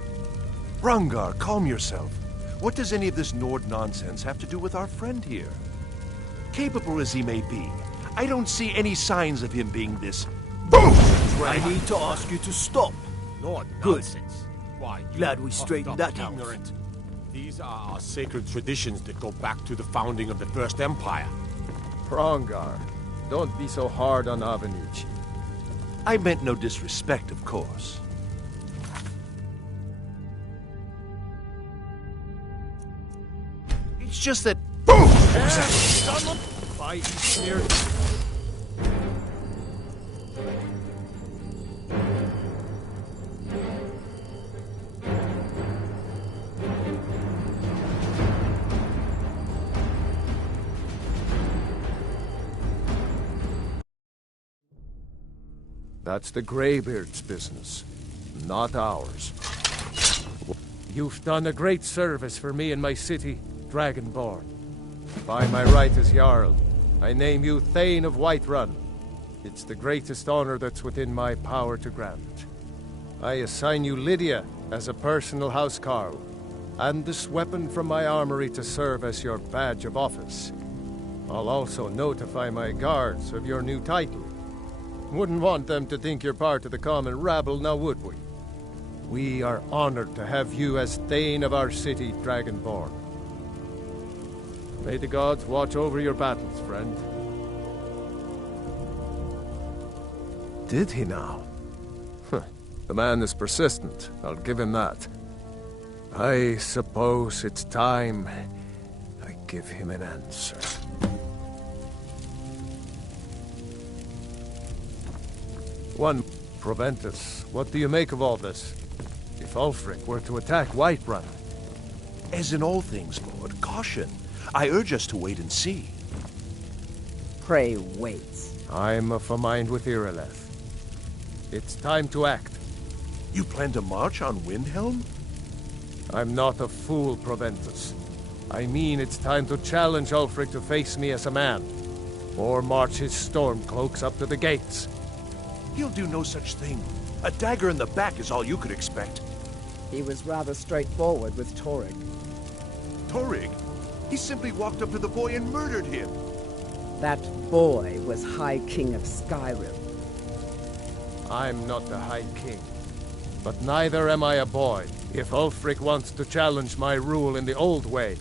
Rungar, calm yourself. What does any of this Nord nonsense have to do with our friend here? Capable as he may be, I don't see any signs of him being this... BOOM! I need to ask you to stop. Nord Good. nonsense. Why, Glad we straightened that out. Ignorant. These are our sacred traditions that go back to the founding of the First Empire. Hrongar, don't be so hard on Avenich. I meant no disrespect, of course. It's just that... BOOM! Fight here. That's the Greybeard's business, not ours. You've done a great service for me and my city, Dragonborn. By my right as Jarl, I name you Thane of Whiterun. It's the greatest honor that's within my power to grant. I assign you Lydia as a personal housecarl, and this weapon from my armory to serve as your badge of office. I'll also notify my guards of your new title. Wouldn't want them to think you're part of the common rabble, now would we? We are honored to have you as Thane of our city, Dragonborn. May the gods watch over your battles, friend. Did he now? The man is persistent, I'll give him that. I suppose it's time I give him an answer. One, Proventus, what do you make of all this? If Ulfric were to attack Whiterun? As in all things, Lord, caution. I urge us to wait and see. Pray wait. I'm of a mind with Irileth. It's time to act. You plan to march on Windhelm? I'm not a fool, Proventus. I mean it's time to challenge Ulfric to face me as a man. Or march his stormcloaks up to the gates. He'll do no such thing. A dagger in the back is all you could expect. He was rather straightforward with Torrig. Torrig? He simply walked up to the boy and murdered him. That boy was High King of Skyrime. I'm not the High King. But neither am I a boy. If Ulfric wants to challenge my rule in the old way,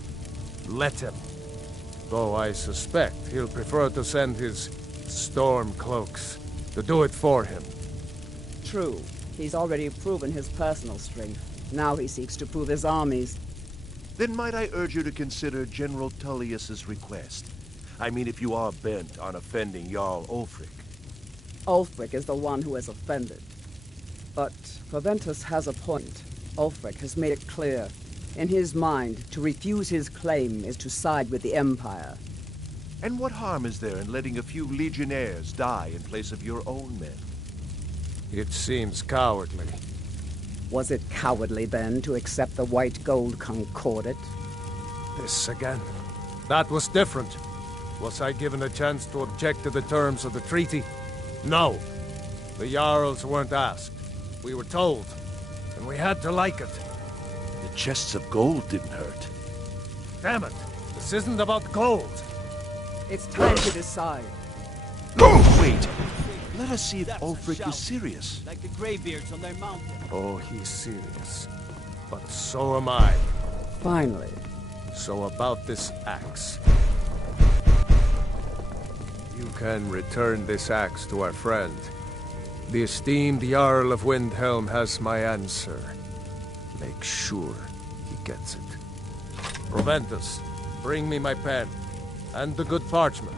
let him. Though I suspect he'll prefer to send his storm cloaks to do it for him. True. He's already proven his personal strength. Now he seeks to prove his armies. Then might I urge you to consider General Tullius's request? I mean, if you are bent on offending Jarl Ulfric. Ulfric is the one who has offended. But Proventus has a point. Ulfric has made it clear. In his mind, to refuse his claim is to side with the Empire. And what harm is there in letting a few legionnaires die in place of your own men? It seems cowardly. Was it cowardly, then, to accept the white gold concordat? This again. That was different. Was I given a chance to object to the terms of the treaty? No. The Jarls weren't asked. We were told, and we had to like it. The chests of gold didn't hurt. Damn it! This isn't about gold! It's time to decide. Wait! Let us see if Ulfric is serious. Like the Greybeards on their mountain. Oh, he's serious. But so am I. Finally. So about this axe. You can return this axe to our friend. The esteemed Jarl of Windhelm has my answer. Make sure he gets it. Proventus, bring me my pen. And the good parchment.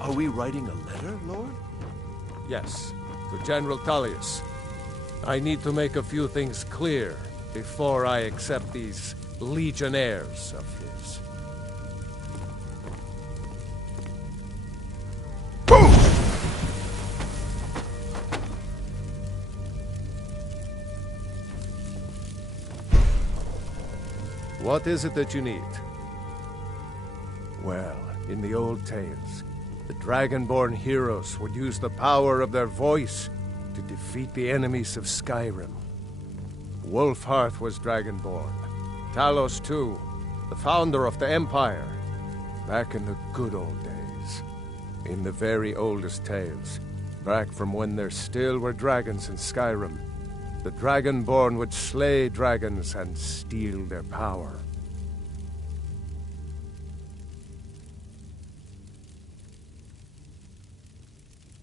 Are we writing a letter, Lord? Yes, to General Tullius. I need to make a few things clear before I accept these legionnaires of his. What is it that you need? Well, in the old tales, the Dragonborn heroes would use the power of their voice to defeat the enemies of Skyrime. Wolfhearth was Dragonborn. Talos, too, the founder of the Empire. Back in the good old days. In the very oldest tales, back from when there still were dragons in Skyrime, the Dragonborn would slay dragons and steal their power.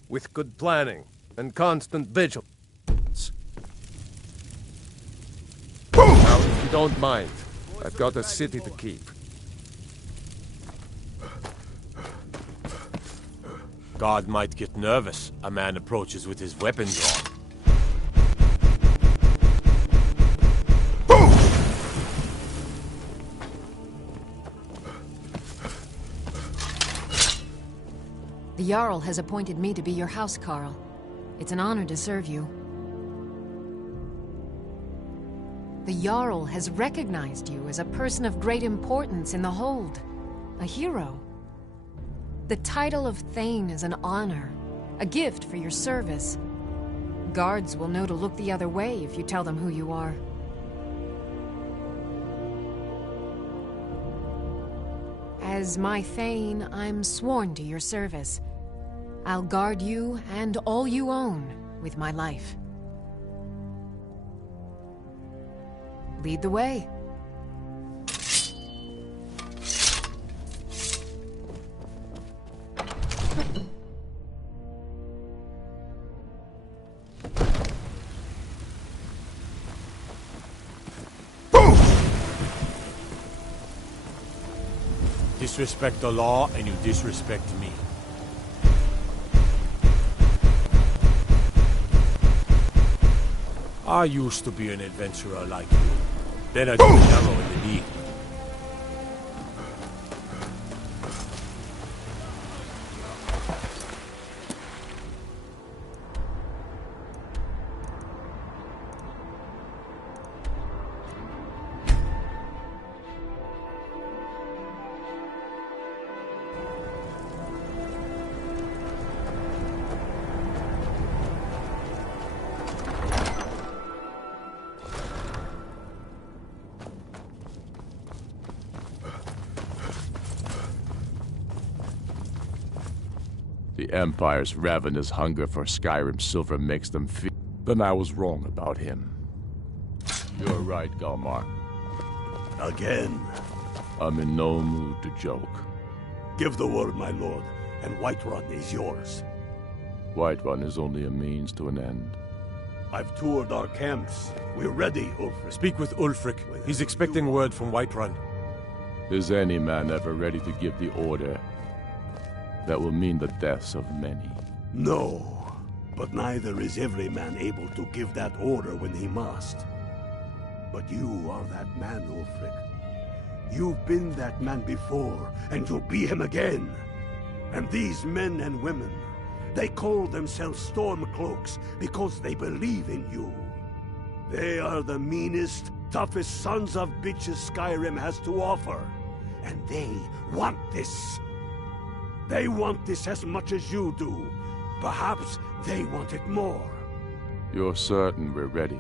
With good planning and constant vigilance. Now, if you don't mind, I've got a city to keep. Guard might get nervous. A man approaches with his weapon drawn. The Jarl has appointed me to be your housecarl. It's an honor to serve you. The Jarl has recognized you as a person of great importance in the Hold. A hero. The title of Thane is an honor, a gift for your service. Guards will know to look the other way if you tell them who you are. As my Thane, I'm sworn to your service. I'll guard you and all you own with my life. Lead the way. Disrespect the law, and you disrespect me. I used to be an adventurer like you. Then I took an arrow in the knee. The Empire's ravenous hunger for Skyrim silver makes them feel... Then I was wrong about him. You're right, Galmar. Again. I'm in no mood to joke. Give the word, my lord, and Whiterun is yours. Whiterun is only a means to an end. I've toured our camps. We're ready, Ulfric. Speak with Ulfric. He's expecting word from Whiterun. Is any man ever ready to give the order that will mean the deaths of many? No, but neither is every man able to give that order when he must. But you are that man, Ulfric. You've been that man before, and you'll be him again. And these men and women, they call themselves Stormcloaks because they believe in you. They are the meanest, toughest sons of bitches Skyrim has to offer. And they want this. They want this as much as you do. Perhaps they want it more. You're certain we're ready?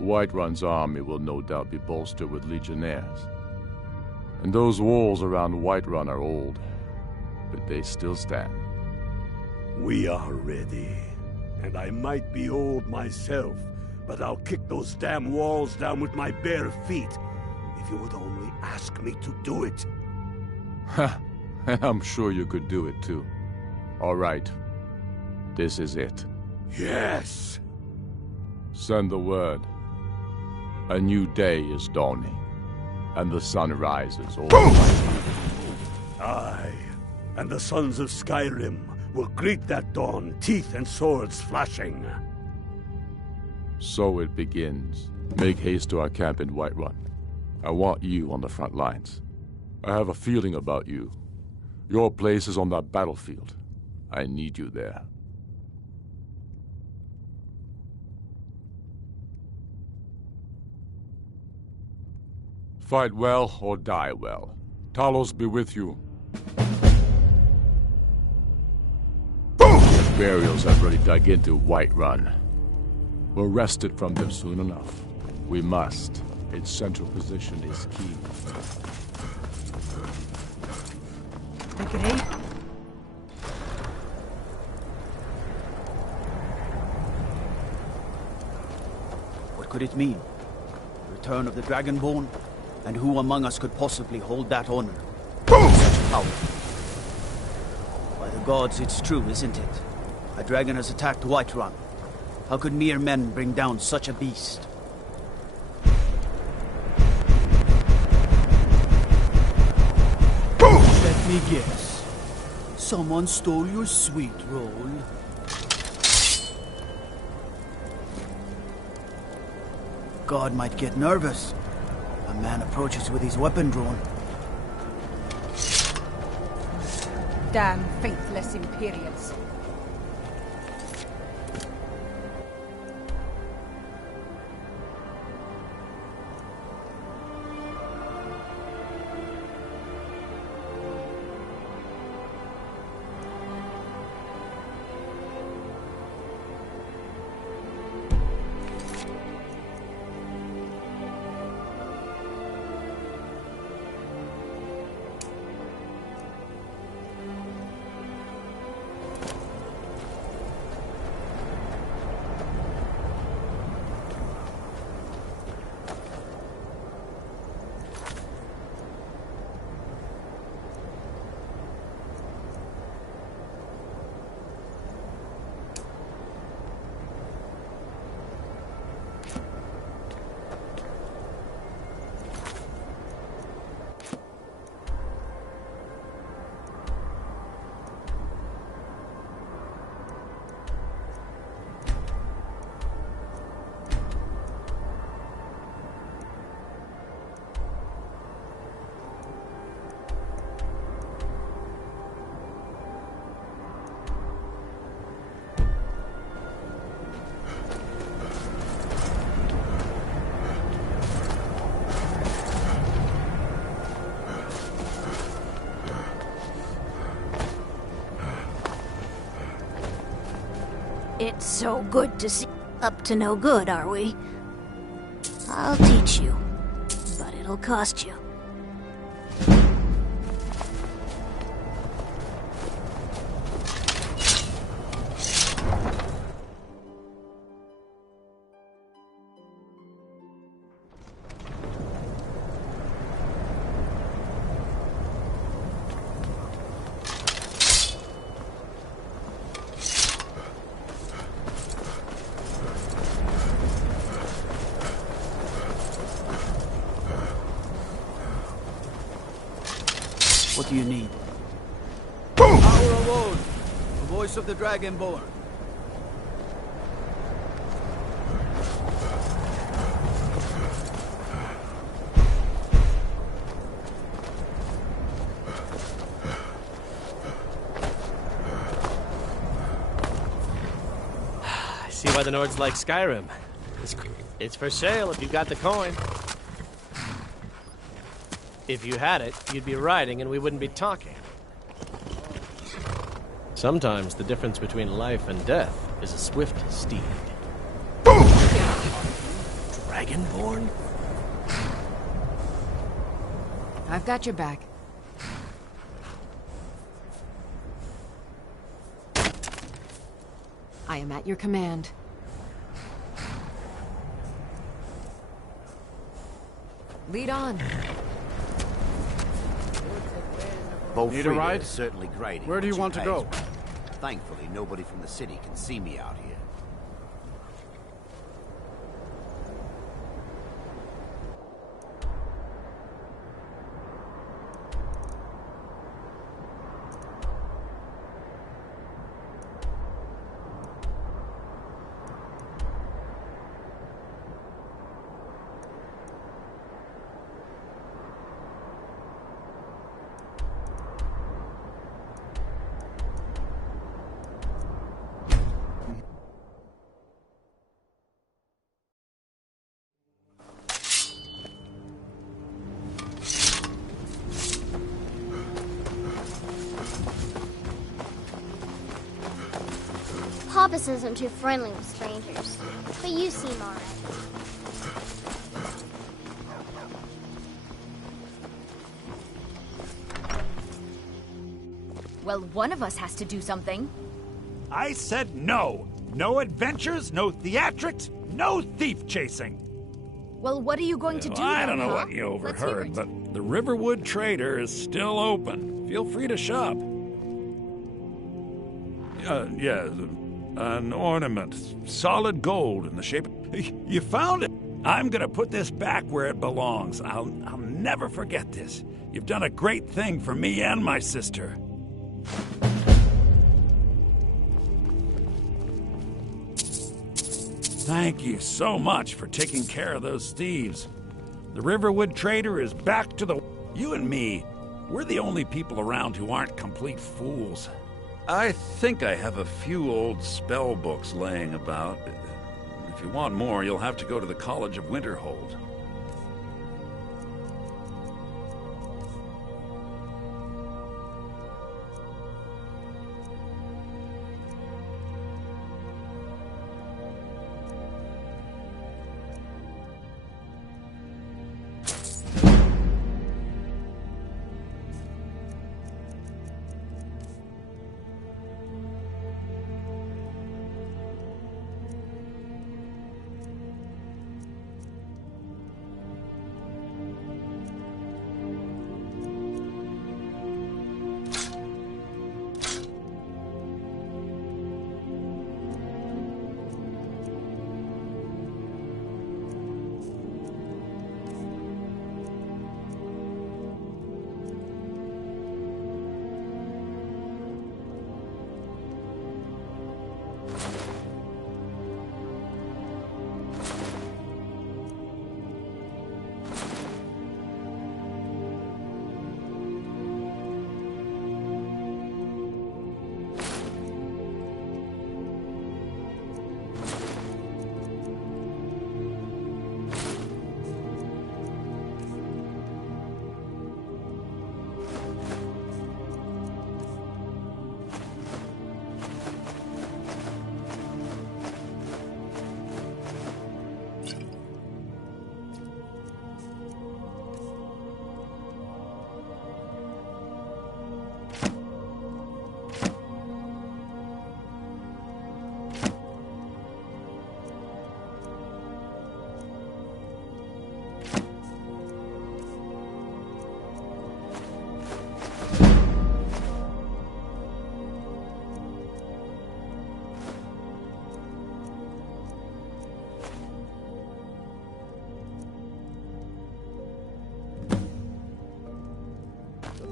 Whiterun's army will no doubt be bolstered with legionnaires. And those walls around Whiterun are old, but they still stand. We are ready. And I might be old myself, but I'll kick those damn walls down with my bare feet, if you would only ask me to do it. Ha! I'm sure you could do it too. All right. This is it. Yes! Send the word. A new day is dawning, and the sun rises over Aye, and the sons of Skyrim will greet that dawn, teeth and swords flashing. So it begins. Make haste to our camp in Whiterun. I want you on the front lines. I have a feeling about you. Your place is on that battlefield. I need you there. Fight well or die well. Talos be with you. The burials have already dug into Whiterun. We'll wrest it from them soon enough. We must. Its central position is key. Take it, eh? What could it mean? The return of the Dragonborn? And who among us could possibly hold that honor? Such power. By the gods, it's true, isn't it? A dragon has attacked Whiterun. How could mere men bring down such a beast? Let me guess. Someone stole your sweet roll. God might get nervous. A man approaches with his weapon drawn. Damn faithless Imperials. It's so good to see. Up to no good, are we? I'll teach you, but it'll cost you. What do you need? Power of old, the voice of the Dragonborn. I see why the Nords like Skyrime. It's for sale if you've got the coin. If you had it, you'd be riding and we wouldn't be talking. Sometimes the difference between life and death is a swift steed. Dragonborn? I've got your back. I am at your command. Lead on. Need a ride? Is certainly great. Where do you want to go? Well. Thankfully, nobody from the city can see me out here. Hoppus isn't too friendly with strangers, but you seem alright. Well, one of us has to do something. I said no. No adventures, no theatrics, no thief chasing. Well, what are you going to do I then, don't know huh? what you Let's hear overheard, it. but the Riverwood Trader is still open. Feel free to shop. Yeah, an ornament. Solid gold in the shape of... You found it! I'm gonna put this back where it belongs. I'll never forget this. You've done a great thing for me and my sister. Thank you so much for taking care of those thieves. The Riverwood Trader is back to the... You and me, we're the only people around who aren't complete fools. I think I have a few old spell books laying about. If you want more, you'll have to go to the College of Winterhold.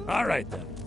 All right, then.